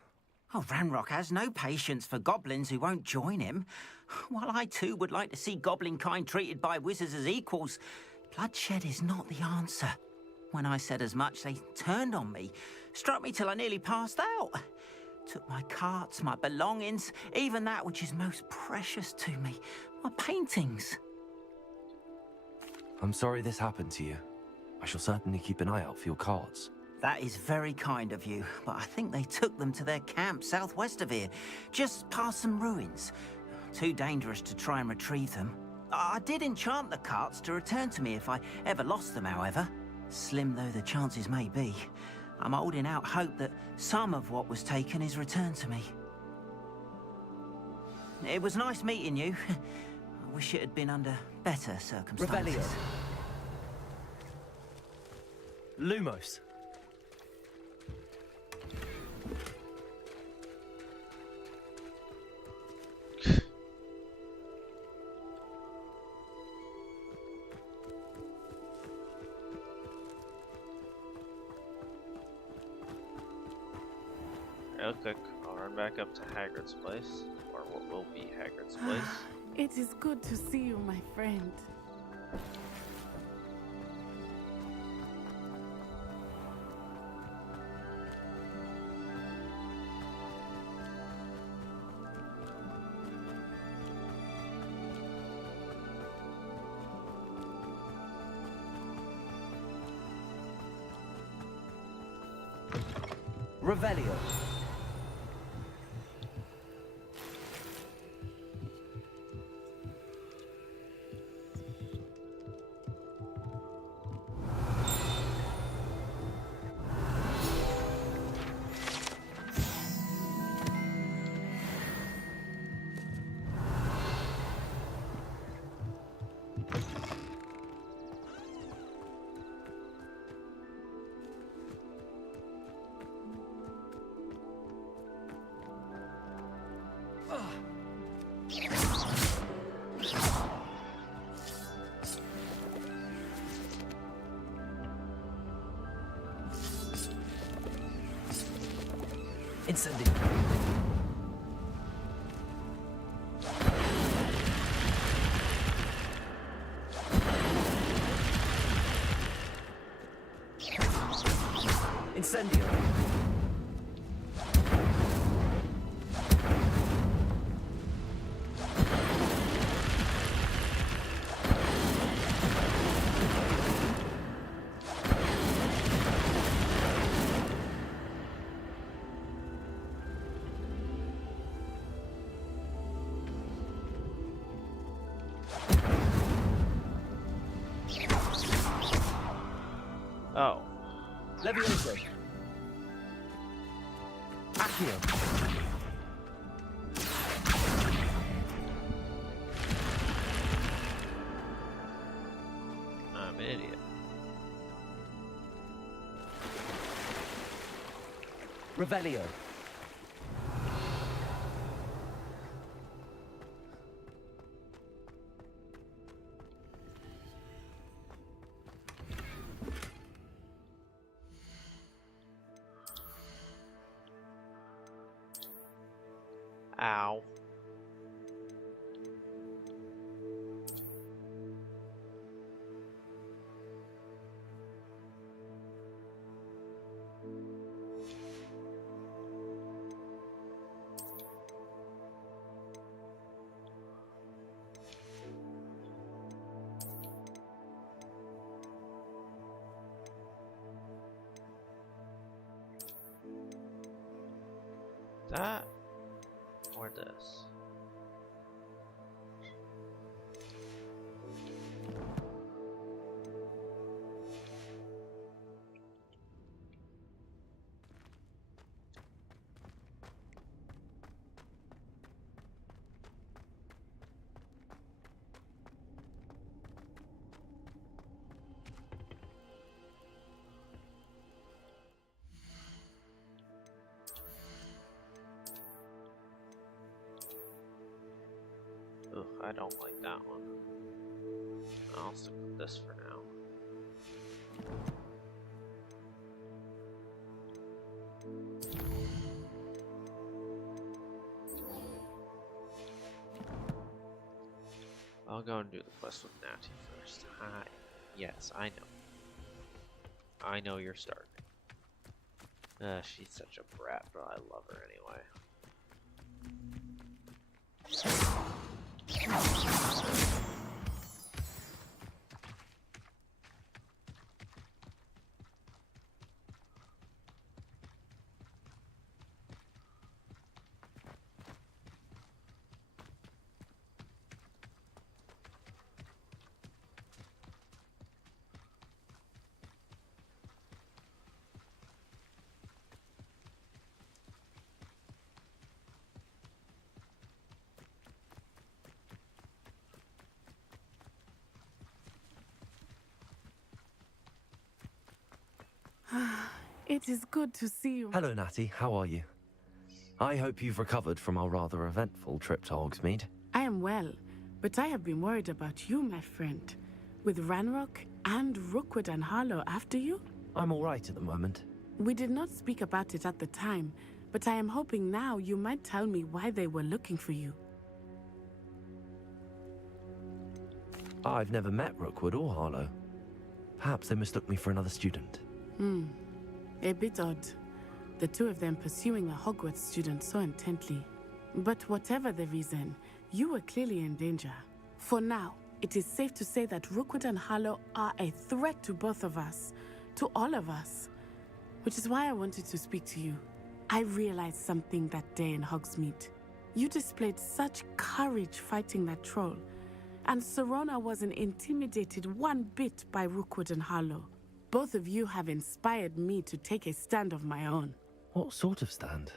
Oh, Ranrock has no patience for goblins who won't join him. While I too would like to see goblin kind treated by wizards as equals, bloodshed is not the answer. When I said as much, they turned on me, struck me till I nearly passed out. Took my carts, my belongings, even that which is most precious to me, my paintings. I'm sorry this happened to you. I shall certainly keep an eye out for your cards. That is very kind of you, but I think they took them to their camp southwest of here, just past some ruins. Too dangerous to try and retrieve them. I did enchant the carts to return to me if I ever lost them, however. Slim though the chances may be, I'm holding out hope that some of what was taken is returned to me. It was nice meeting you. I wish it had been under better circumstances. Revelio. Lumos. Real quick, I'll run back up to Hagrid's place, or what will be Hagrid's place. It is good to see you, my friend. Revelio. Incendio. Incendio. Oh. Levioso. Accio. I'm an idiot. Revelio. Ow. That or this? Ugh, I don't like that one. I'll stick with this for now. I'll go and do the quest with Natty first. Hi. Yes, I know. I know you're starving. She's such a brat, but I love her anyway. It is good to see you. Hello, Natty. How are you? I hope you've recovered from our rather eventful trip to Hogsmeade. I am well, but I have been worried about you, my friend. With Ranrock and Rookwood and Harlow after you? I'm all right at the moment. We did not speak about it at the time, but I am hoping now you might tell me why they were looking for you. I've never met Rookwood or Harlow. Perhaps they mistook me for another student. A bit odd. The two of them pursuing a Hogwarts student so intently. But whatever the reason, you were clearly in danger. For now, it is safe to say that Rookwood and Harlow are a threat to both of us, to all of us. Which is why I wanted to speak to you. I realized something that day in Hogsmeade. You displayed such courage fighting that troll, and Serona wasn't intimidated one bit by Rookwood and Harlow. Both of you have inspired me to take a stand of my own. What sort of stand?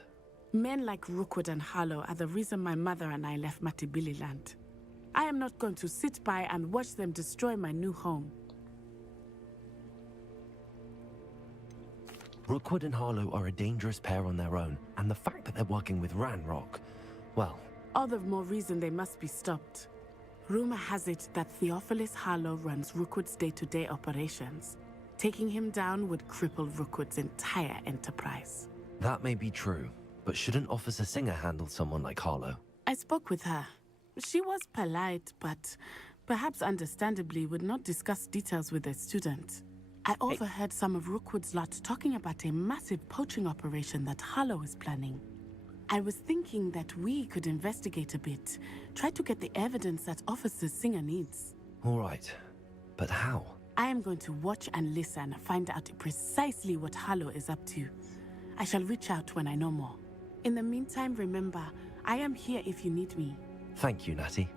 Men like Rookwood and Harlow are the reason my mother and I left Matibili land. I am not going to sit by and watch them destroy my new home. Rookwood and Harlow are a dangerous pair on their own, and the fact that they're working with Ranrock, well... All the more reason they must be stopped. Rumor has it that Theophilus Harlow runs Rookwood's day-to-day operations. Taking him down would cripple Rookwood's entire enterprise. That may be true, but shouldn't Officer Singer handle someone like Harlow? I spoke with her. She was polite, but perhaps understandably would not discuss details with a student. I overheard some of Rookwood's lot talking about a massive poaching operation that Harlow is planning. I was thinking that we could investigate a bit, try to get the evidence that Officer Singer needs. All right, but how? I am going to watch and listen, find out precisely what Harlow is up to. I shall reach out when I know more. In the meantime, remember, I am here if you need me. Thank you, Natty.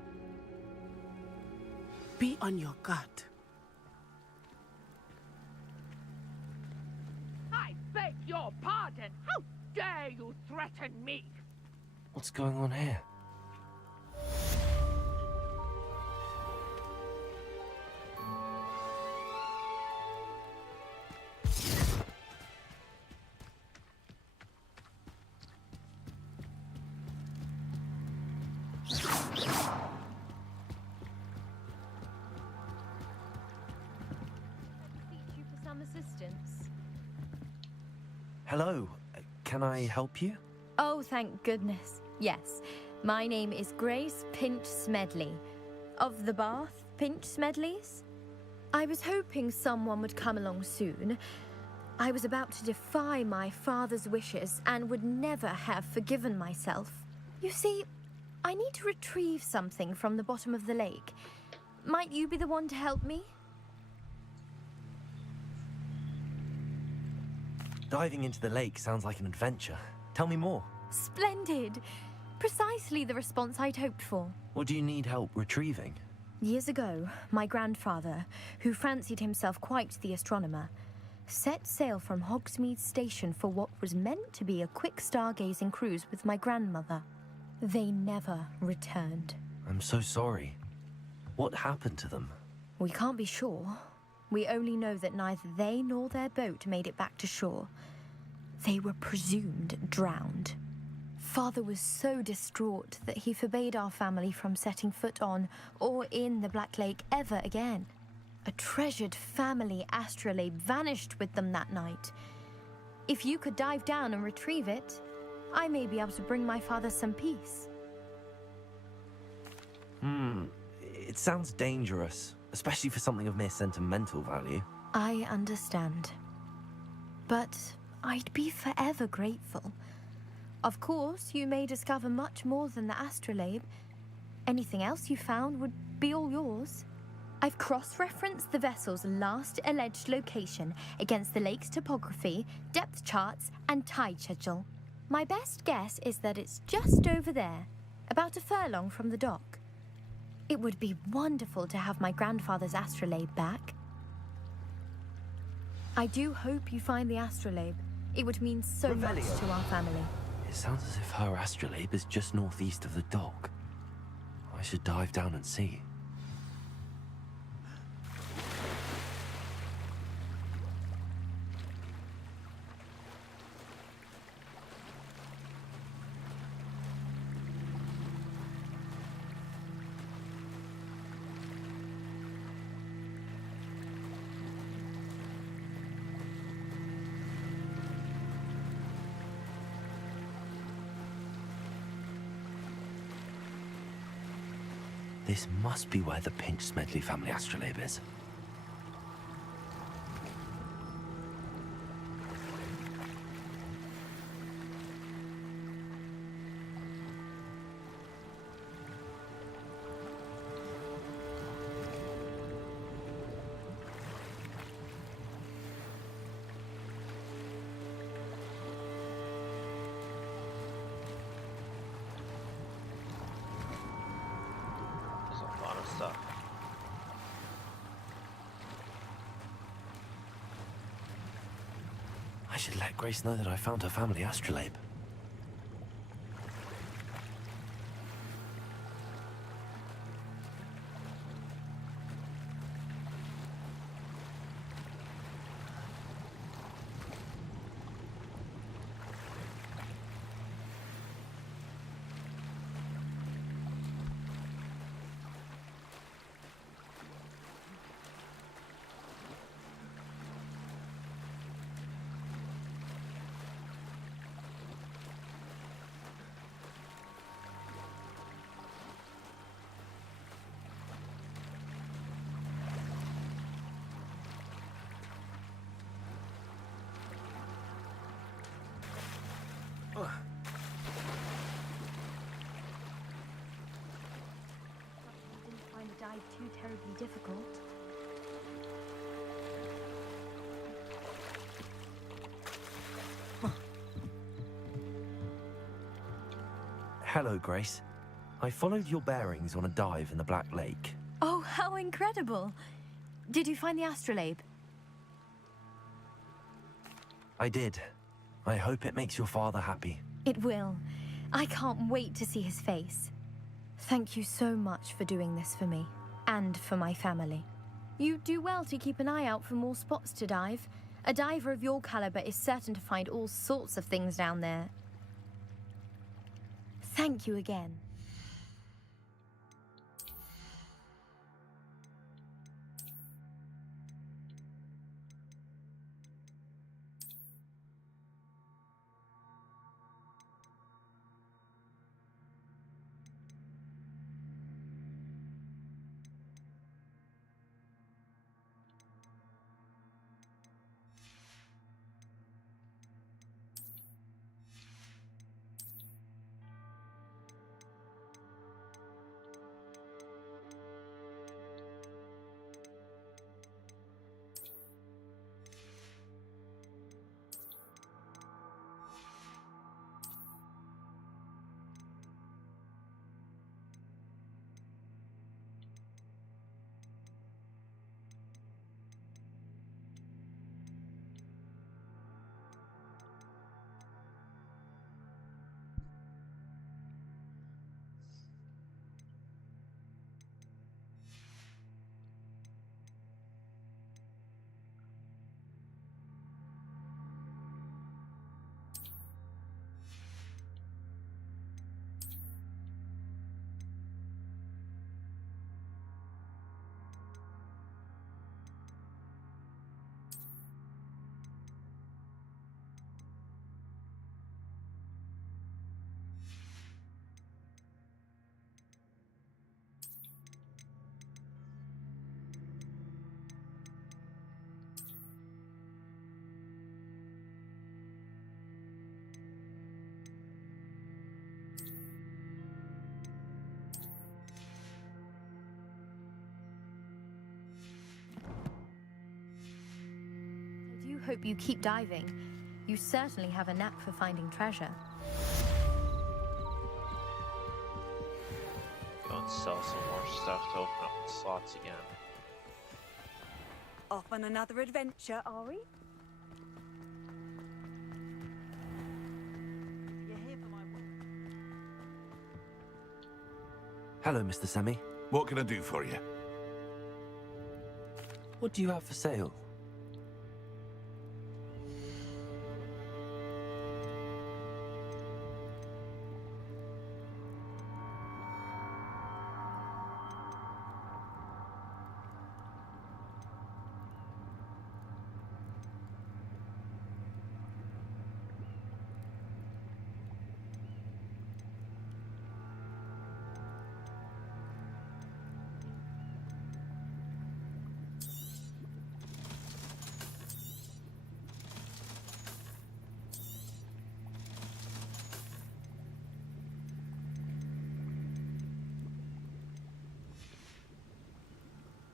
Be on your guard. I beg your pardon! How dare dare you threaten me? What's going on here? You for some assistance. Hello, can I help you? Oh, thank goodness. Yes. My name is Grace Pinch Smedley. Of the Bath Pinch Smedleys? I was hoping someone would come along soon. I was about to defy my father's wishes and would never have forgiven myself. You see, I need to retrieve something from the bottom of the lake. Might you be the one to help me? Diving into the lake sounds like an adventure. Tell me more. Splendid! Precisely the response I'd hoped for. What do you need help retrieving? Years ago, my grandfather, who fancied himself quite the astronomer, set sail from Hogsmeade Station for what was meant to be a quick stargazing cruise with my grandmother. They never returned. I'm so sorry. What happened to them? We can't be sure. We only know that neither they nor their boat made it back to shore. They were presumed drowned. Father was so distraught that he forbade our family from setting foot on or in the Black Lake ever again. A treasured family astrolabe vanished with them that night. If you could dive down and retrieve it, I may be able to bring my father some peace. It sounds dangerous, especially for something of mere sentimental value. I understand. But I'd be forever grateful. Of course, you may discover much more than the astrolabe. Anything else you found would be all yours. I've cross-referenced the vessel's last alleged location against the lake's topography, depth charts, and tide schedule. My best guess is that it's just over there, about a furlong from the dock. It would be wonderful to have my grandfather's astrolabe back. I do hope you find the astrolabe. It would mean so much to our family. It sounds as if her astrolabe is just northeast of the dock. I should dive down and see. This must be where the Pinch Smedley family astrolabe is. I should let Grace know that I found her family astrolabe. Didn't find the dive too terribly difficult. Hello, Grace. I followed your bearings on a dive in the Black Lake. Oh, how incredible! Did you find the astrolabe? I did. I hope it makes your father happy. It will. I can't wait to see his face. Thank you so much for doing this for me, and for my family. You do well to keep an eye out for more spots to dive. A diver of your caliber is certain to find all sorts of things down there. Thank you again. I do hope you keep diving. You certainly have a knack for finding treasure. Go and sell some more stuff to open up the slots again. Off on another adventure, are we? You're here for my Hello, Mr. Semi. What can I do for you? What do you have for sale?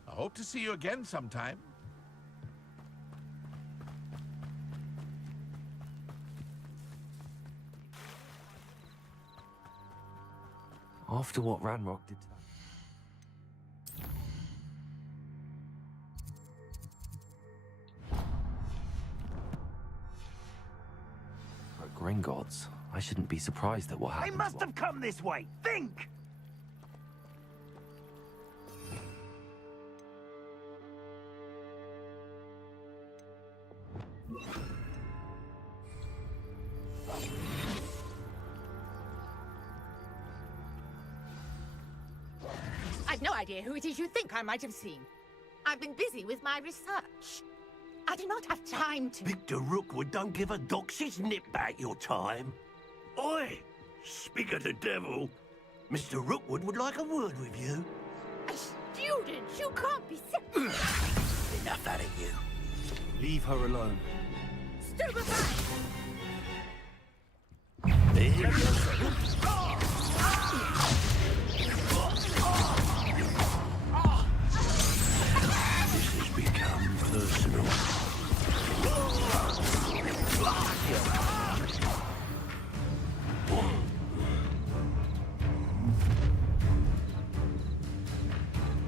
I hope to see you again sometime. After what Ranrock did to that Gringotts, I shouldn't be surprised at what happened. They must have come this way. Think! I've no idea who it is you think I might have seen. I've been busy with my research. I do not have time to... Victor Rookwood don't give a doxy's nip back your time. Oi! Speak of the devil. Mr. Rookwood would like a word with you. A student! You can't be serious! Enough out of you. Leave her alone. Stupefy! There you go. This has become personal.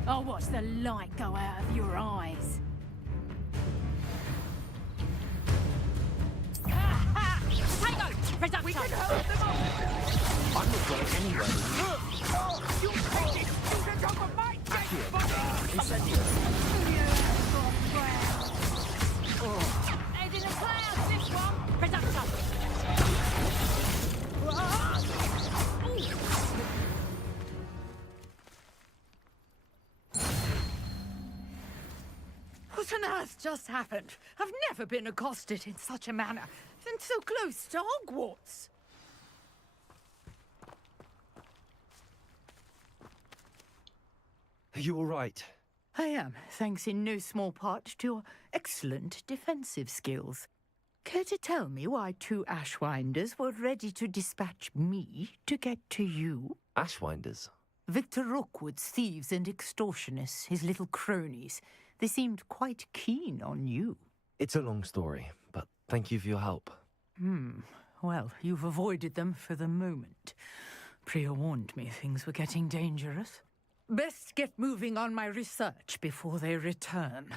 I'll watch the light go out of your eyes. Reducto! We can hold them off! I'm not going anywhere. You hated student over my dead body! Incendio. Head in the clouds, this one! Reducto! What on earth just happened? I've never been accosted in such a manner, and so close to Hogwarts. Are you all right? I am, thanks in no small part to your excellent defensive skills. Care to tell me why two Ashwinders were ready to dispatch me to get to you? Ashwinders? Victor Rookwood's thieves and extortionists, his little cronies. They seemed quite keen on you. It's a long story, but thank you for your help. Well, you've avoided them for the moment. Priya warned me things were getting dangerous. Best get moving on my research before they return.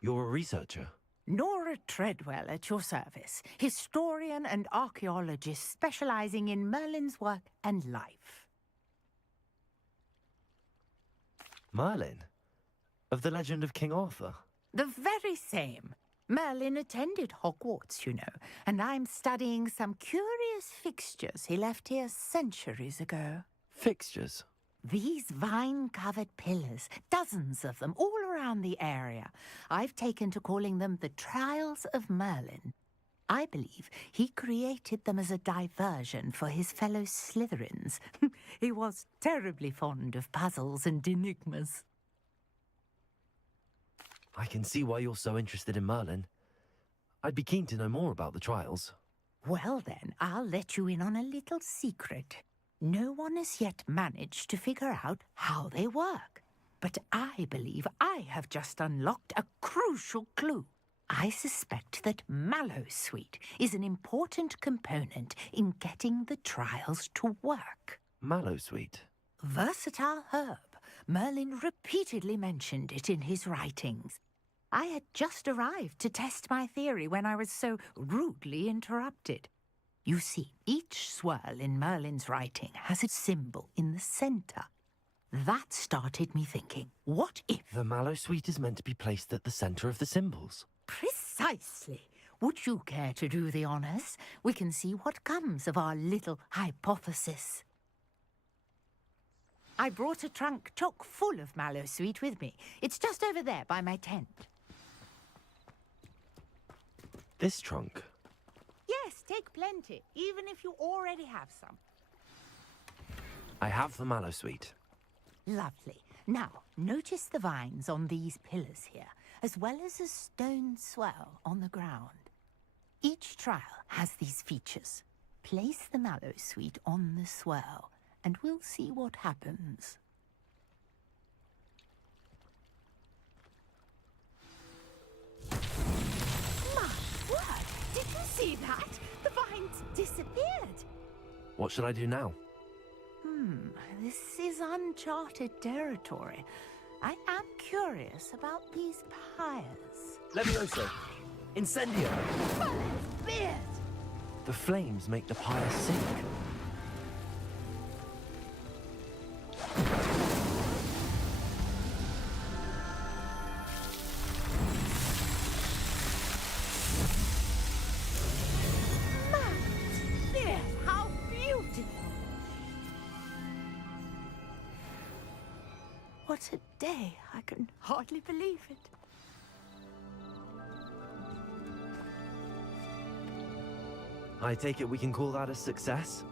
You're a researcher? Nora Treadwell at your service, historian and archaeologist specializing in Merlin's work and life. Merlin? Of the legend of King Arthur? The very same. Merlin attended Hogwarts, you know, and I'm studying some curious fixtures he left here centuries ago. Fixtures? These vine-covered pillars, dozens of them, all around the area. I've taken to calling them the Trials of Merlin. I believe he created them as a diversion for his fellow Slytherins. He was terribly fond of puzzles and enigmas. I can see why you're so interested in Merlin. I'd be keen to know more about the trials. Well then, I'll let you in on a little secret. No one has yet managed to figure out how they work. But I believe I have just unlocked a crucial clue. I suspect that Mallowsweet is an important component in getting the trials to work. Mallowsweet? Versatile herb. Merlin repeatedly mentioned it in his writings. I had just arrived to test my theory when I was so rudely interrupted. You see, each swirl in Merlin's writing has a symbol in the center. That started me thinking, what if... The Mallowsweet is meant to be placed at the center of the symbols. Precisely. Would you care to do the honors? We can see what comes of our little hypothesis. I brought a trunk chock full of Mallowsweet with me. It's just over there by my tent. This trunk? Yes, take plenty, even if you already have some. I have the Mallowsweet. Lovely. Now, notice the vines on these pillars here, as well as a stone swell on the ground. Each trial has these features. Place the Mallowsweet on the swell, and we'll see what happens. My word! Did you see that? The vines disappeared! What should I do now? This is uncharted territory. I am curious about these pyres. Levioso! Incendio! Beard! The flames make the pyre sink. Beard, how beautiful! What a day! I can hardly believe it. I take it we can call that a success?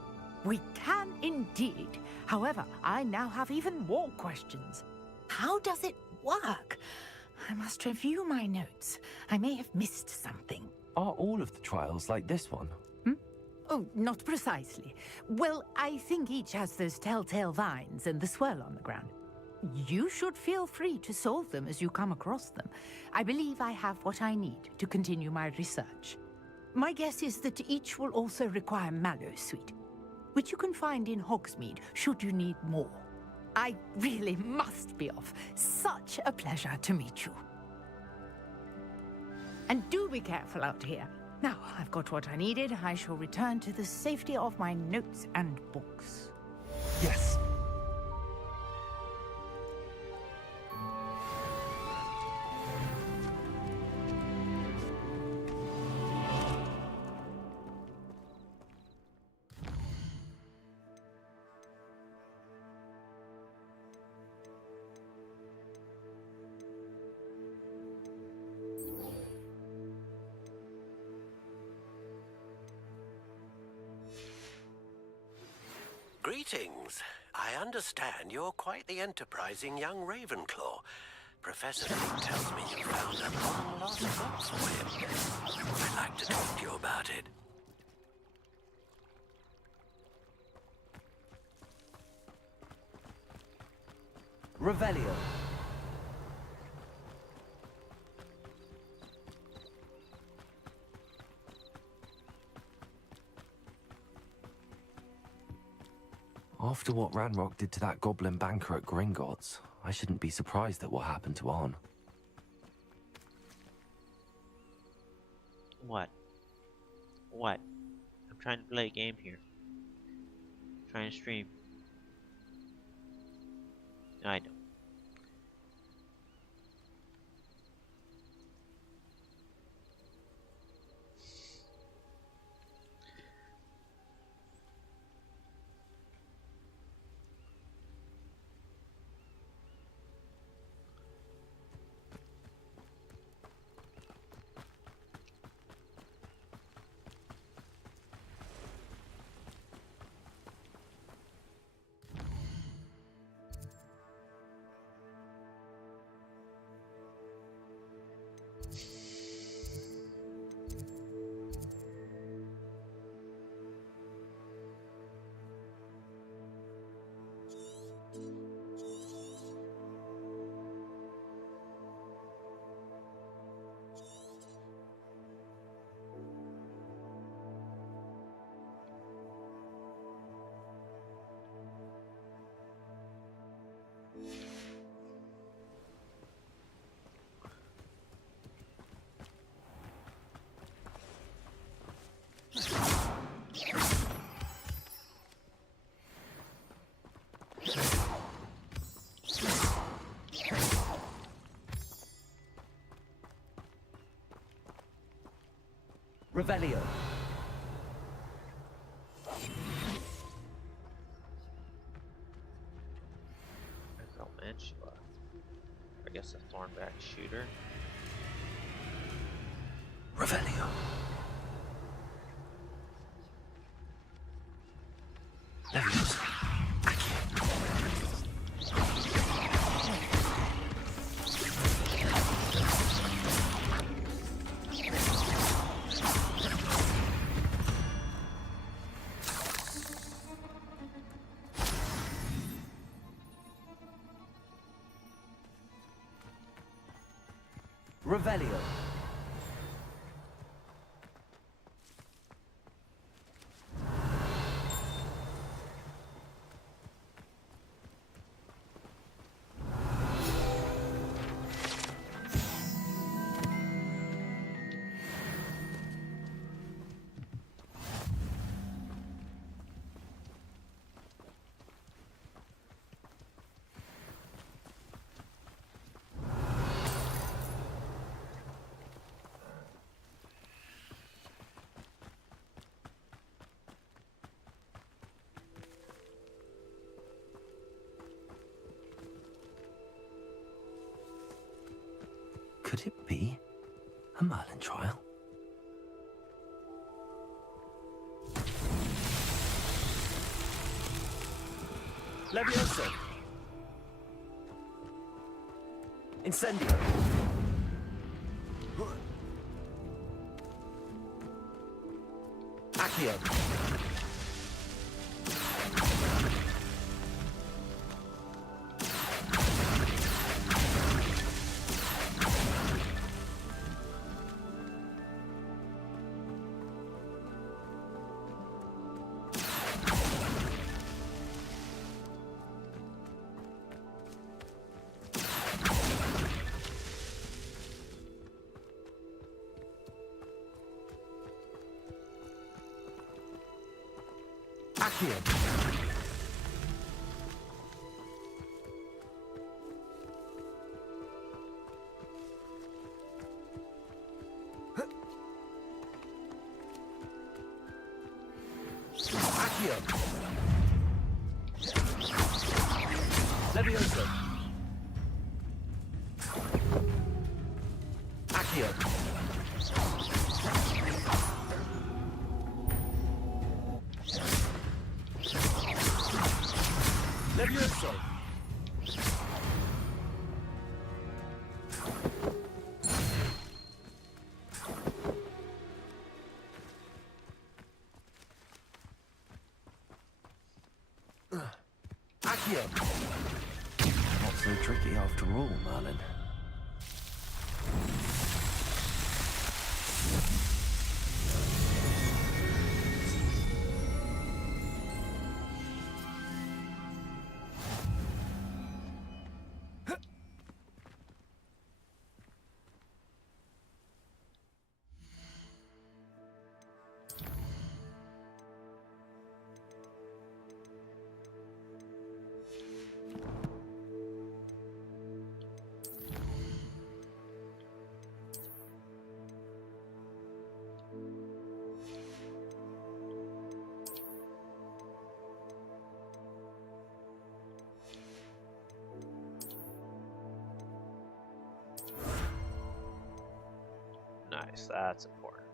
We can indeed. However, I now have even more questions. How does it work? I must review my notes. I may have missed something. Are all of the trials like this one? Oh, not precisely. Well, I think each has those telltale vines and the swirl on the ground. You should feel free to solve them as you come across them. I believe I have what I need to continue my research. My guess is that each will also require Mallowsweet, which you can find in Hogsmeade should you need more. I really must be off. Such a pleasure to meet you. And do be careful out here. Now I've got what I needed. I shall return to the safety of my notes and books. Yes. Greetings. I understand you're quite the enterprising young Ravenclaw. Professor Lee tells me you found a long-lost box for him. I'd like to talk to you about it. Revelio. After what Ranrock did to that goblin banker at Gringotts, I shouldn't be surprised at what happened to Arn. What? What? I'm trying to play a game here. Trying to stream. I know. Revelio. Mantula. I guess a Thornback shooter. Revelio. Leviosa. Revelio. Could it be a Merlin trial? Leviosa! Incendio! Accio! Accio. Accio. Levioso. Accio. Levioso. Accio. Not so tricky after all, Merlin. Nice, that's important.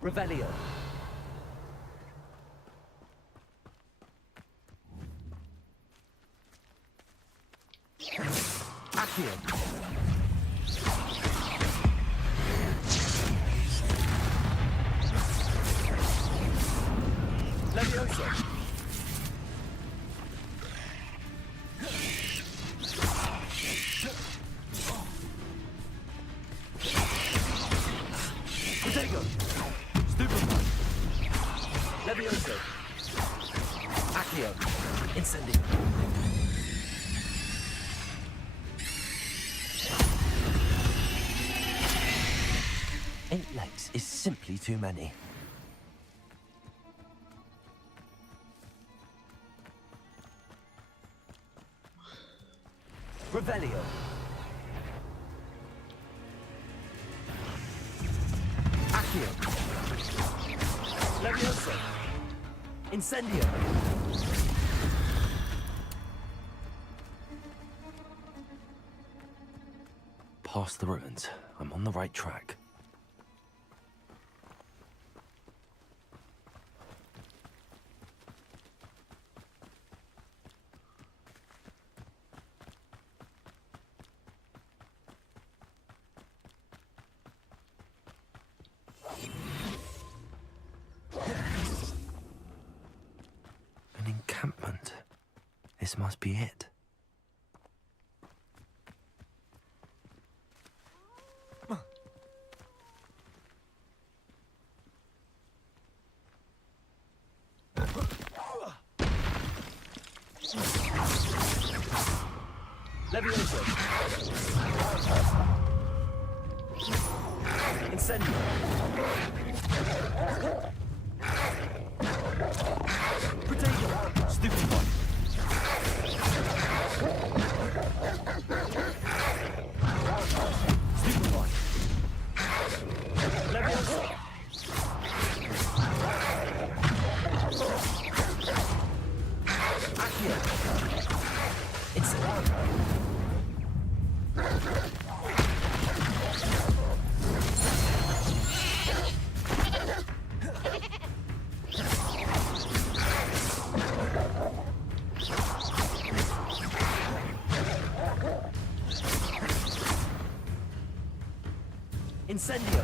Revelio. Accio. Levioso. Protego. Stupefy. Levioso. Accio. Incendio. Eight legs is simply too many. Revelio. Accio. Levioso. Incendio. Past the ruins. I'm on the right track. An encampment. This must be it. Levioso. Incendio. Protego. Stupefy. Stupefy. Levioso. Accio. Incendio. Incendio.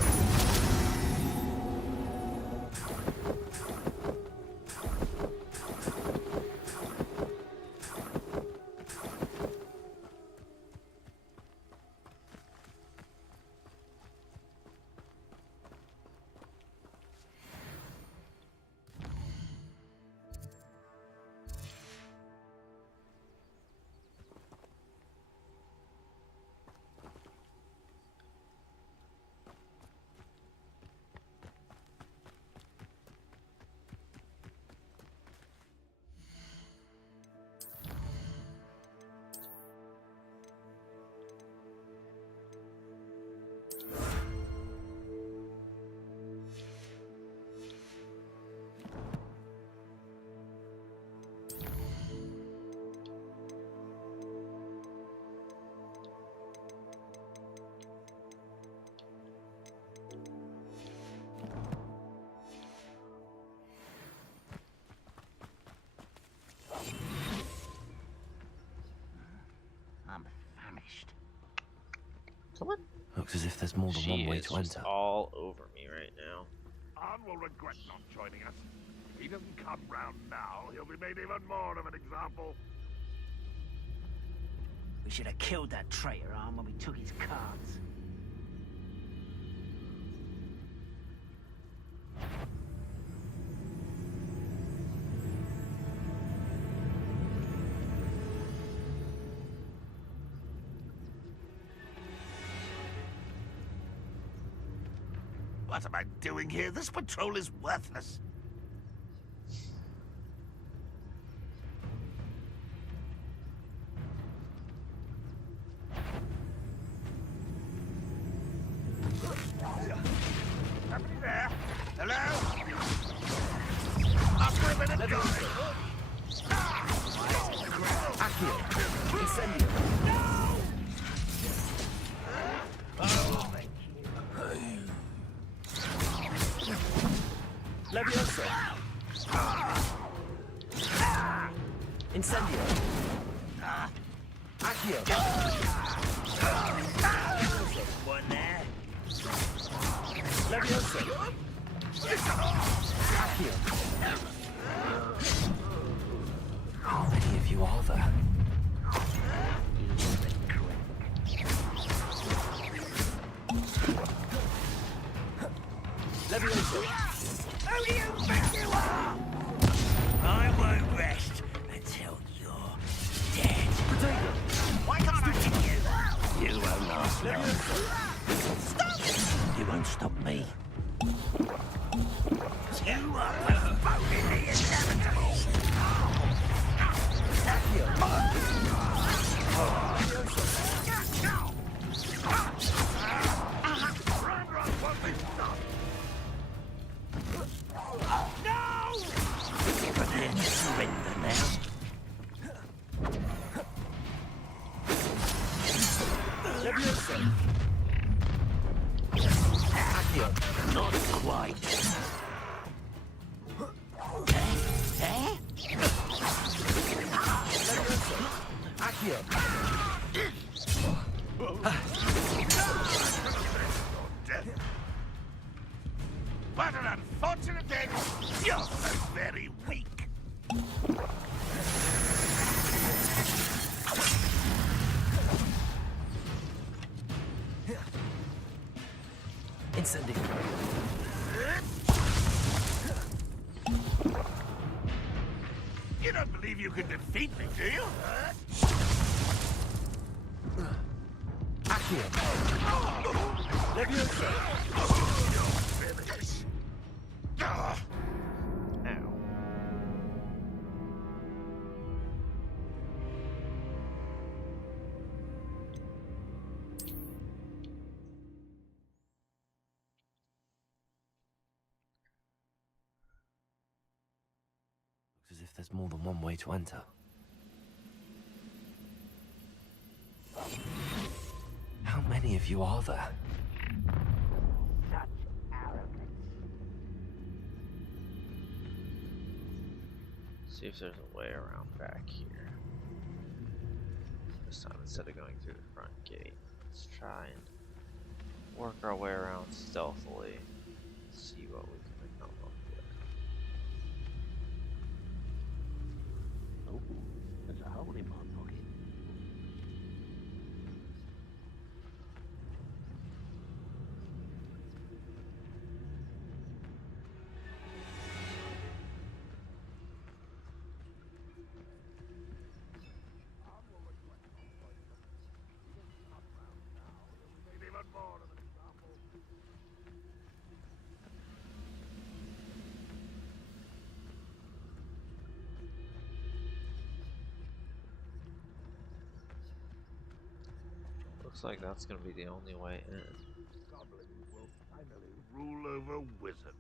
Come on. Looks as if there's more than She one way is to just enter. all over me right now. Arn will regret not joining us. If he doesn't come round now, he'll be made even more of an example. We should have killed that traitor, Arn, when we took his cards. What am I doing here? This patrol is worthless. Somebody there? Hello? After a minute, guys. Accio. Incendio. Levioso. Incendio. Accio. One there. Levioso. Accio. How many of you are there? Levioso. Who do you think you are? I won't rest until you're dead. Why can't I hit you? You won't last long. Stop! You won't stop me. You are postponing the inevitable. No! Prepare to surrender now. Levioso. Accio. Not quite. Eh? Levioso. Accio. What an unfortunate end. You're so very weak. Incendio. You don't believe you can defeat me, do you? Accio. Levioso. You're finished. Ow. Looks as if there's more than one way to enter. How many of you are there? See if there's a way around back here. This time, instead of going through the front gate, let's try and work our way around stealthily. See what we can come up with. Oh, there's a hole in my pocket. Looks like that's gonna be the only way in. Goblins will finally rule over wizards.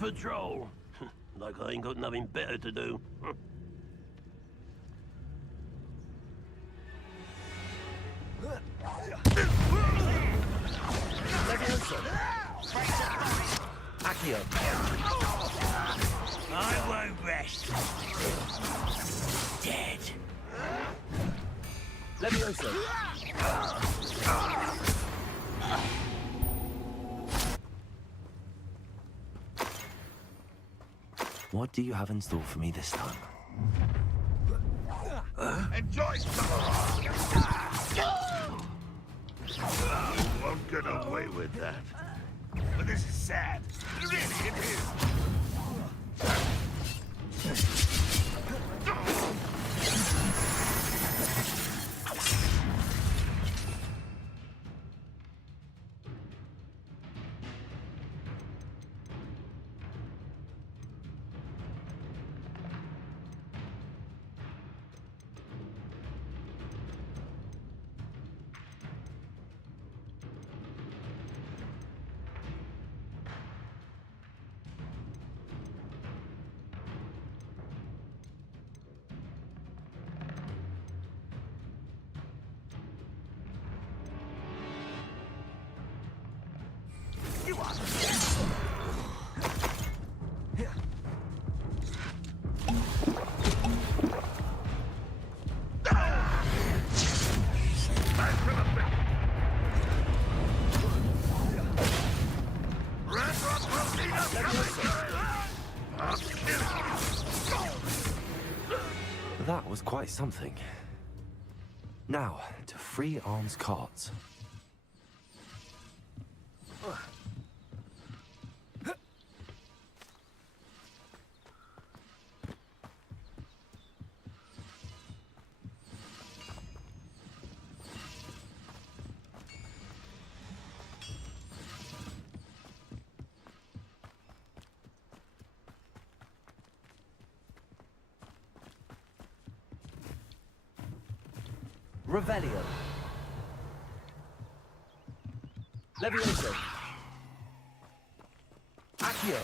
patrol. Like I ain't got nothing better to do. Accio. I won't rest. Dead. Levioso. What do you have in store for me this time? Enjoy some! You won't get away with that. But this is sad. Really, it is. That was quite something. Now, to free Arm's cards. Revelio. Levioso. Accio.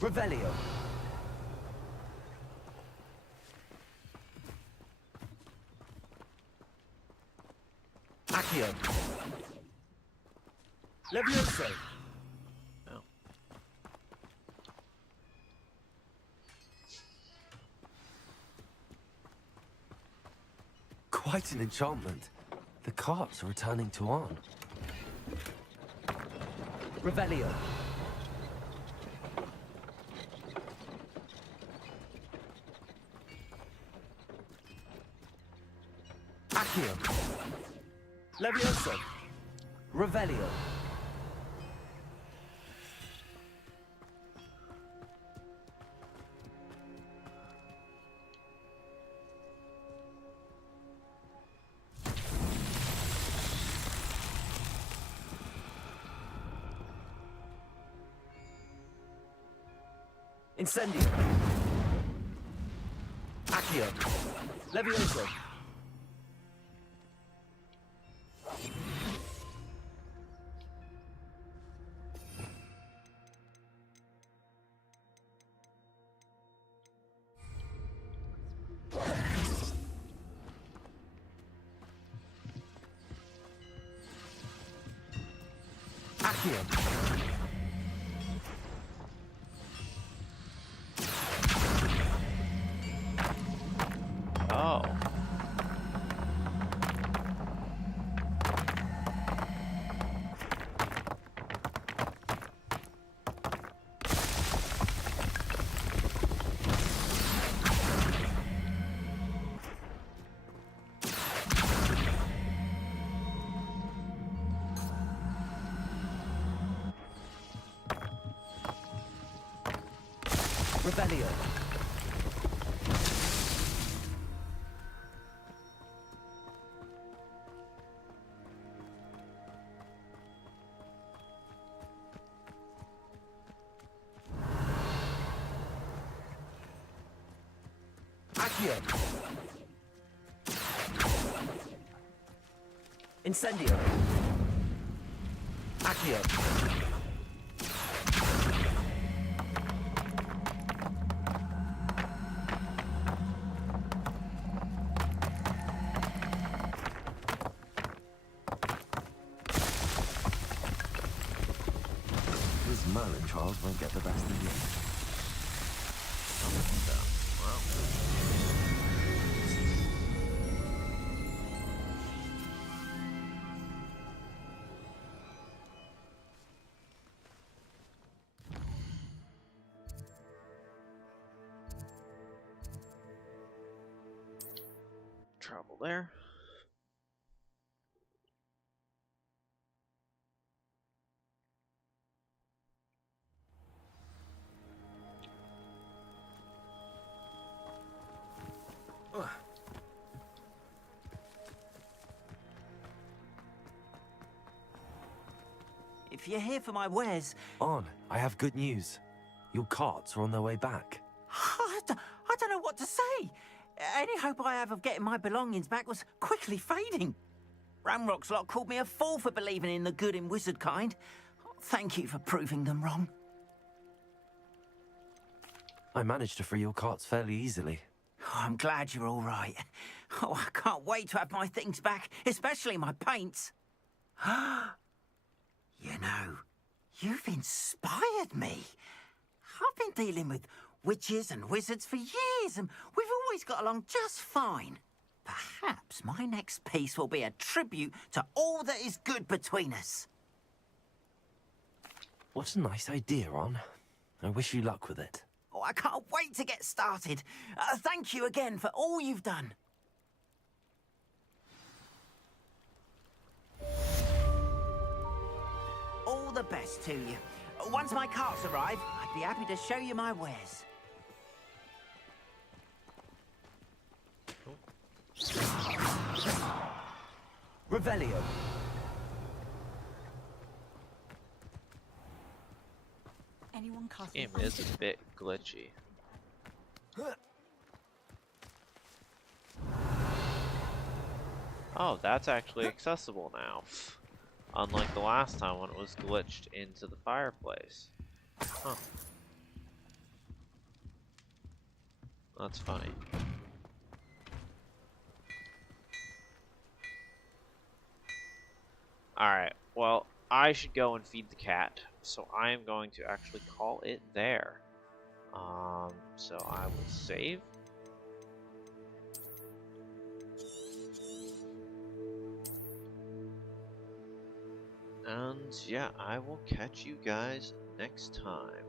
Revelio. Accio. Levioso. Oh. Quite an enchantment. The carts are returning to Arn. Revelio. Accio. Levioso. Revelio. Incendio. Accio. Levioso. Accio. Oh. Revelio. Accio. Incendio. Accio. This Merlin child won't get the best of you. Trouble there. If you're here for my wares... On, I have good news. Your carts are on their way back. I don't know what to say. Any hope I have of getting my belongings back was quickly fading. Ramrock's lot called me a fool for believing in the good in wizard kind. Thank you for proving them wrong. I managed to free your carts fairly easily. Oh, I'm glad you're all right. Oh, I can't wait to have my things back, especially my paints. You know, you've inspired me. I've been dealing with witches and wizards for years, and we've always got along just fine. Perhaps my next piece will be a tribute to all that is good between us. What a nice idea, Ron. I wish you luck with it. Oh, I can't wait to get started. Thank you again for all you've done. All the best to you. Once my carts arrive, I'd be happy to show you my wares. Revelio. Anyone cast Game is a bit glitchy. Oh, that's actually accessible now. Unlike the last time when it was glitched into the fireplace. Huh. That's funny. Alright, well, I should go and feed the cat, so I am going to actually call it there. So I will save. And yeah, I will catch you guys next time.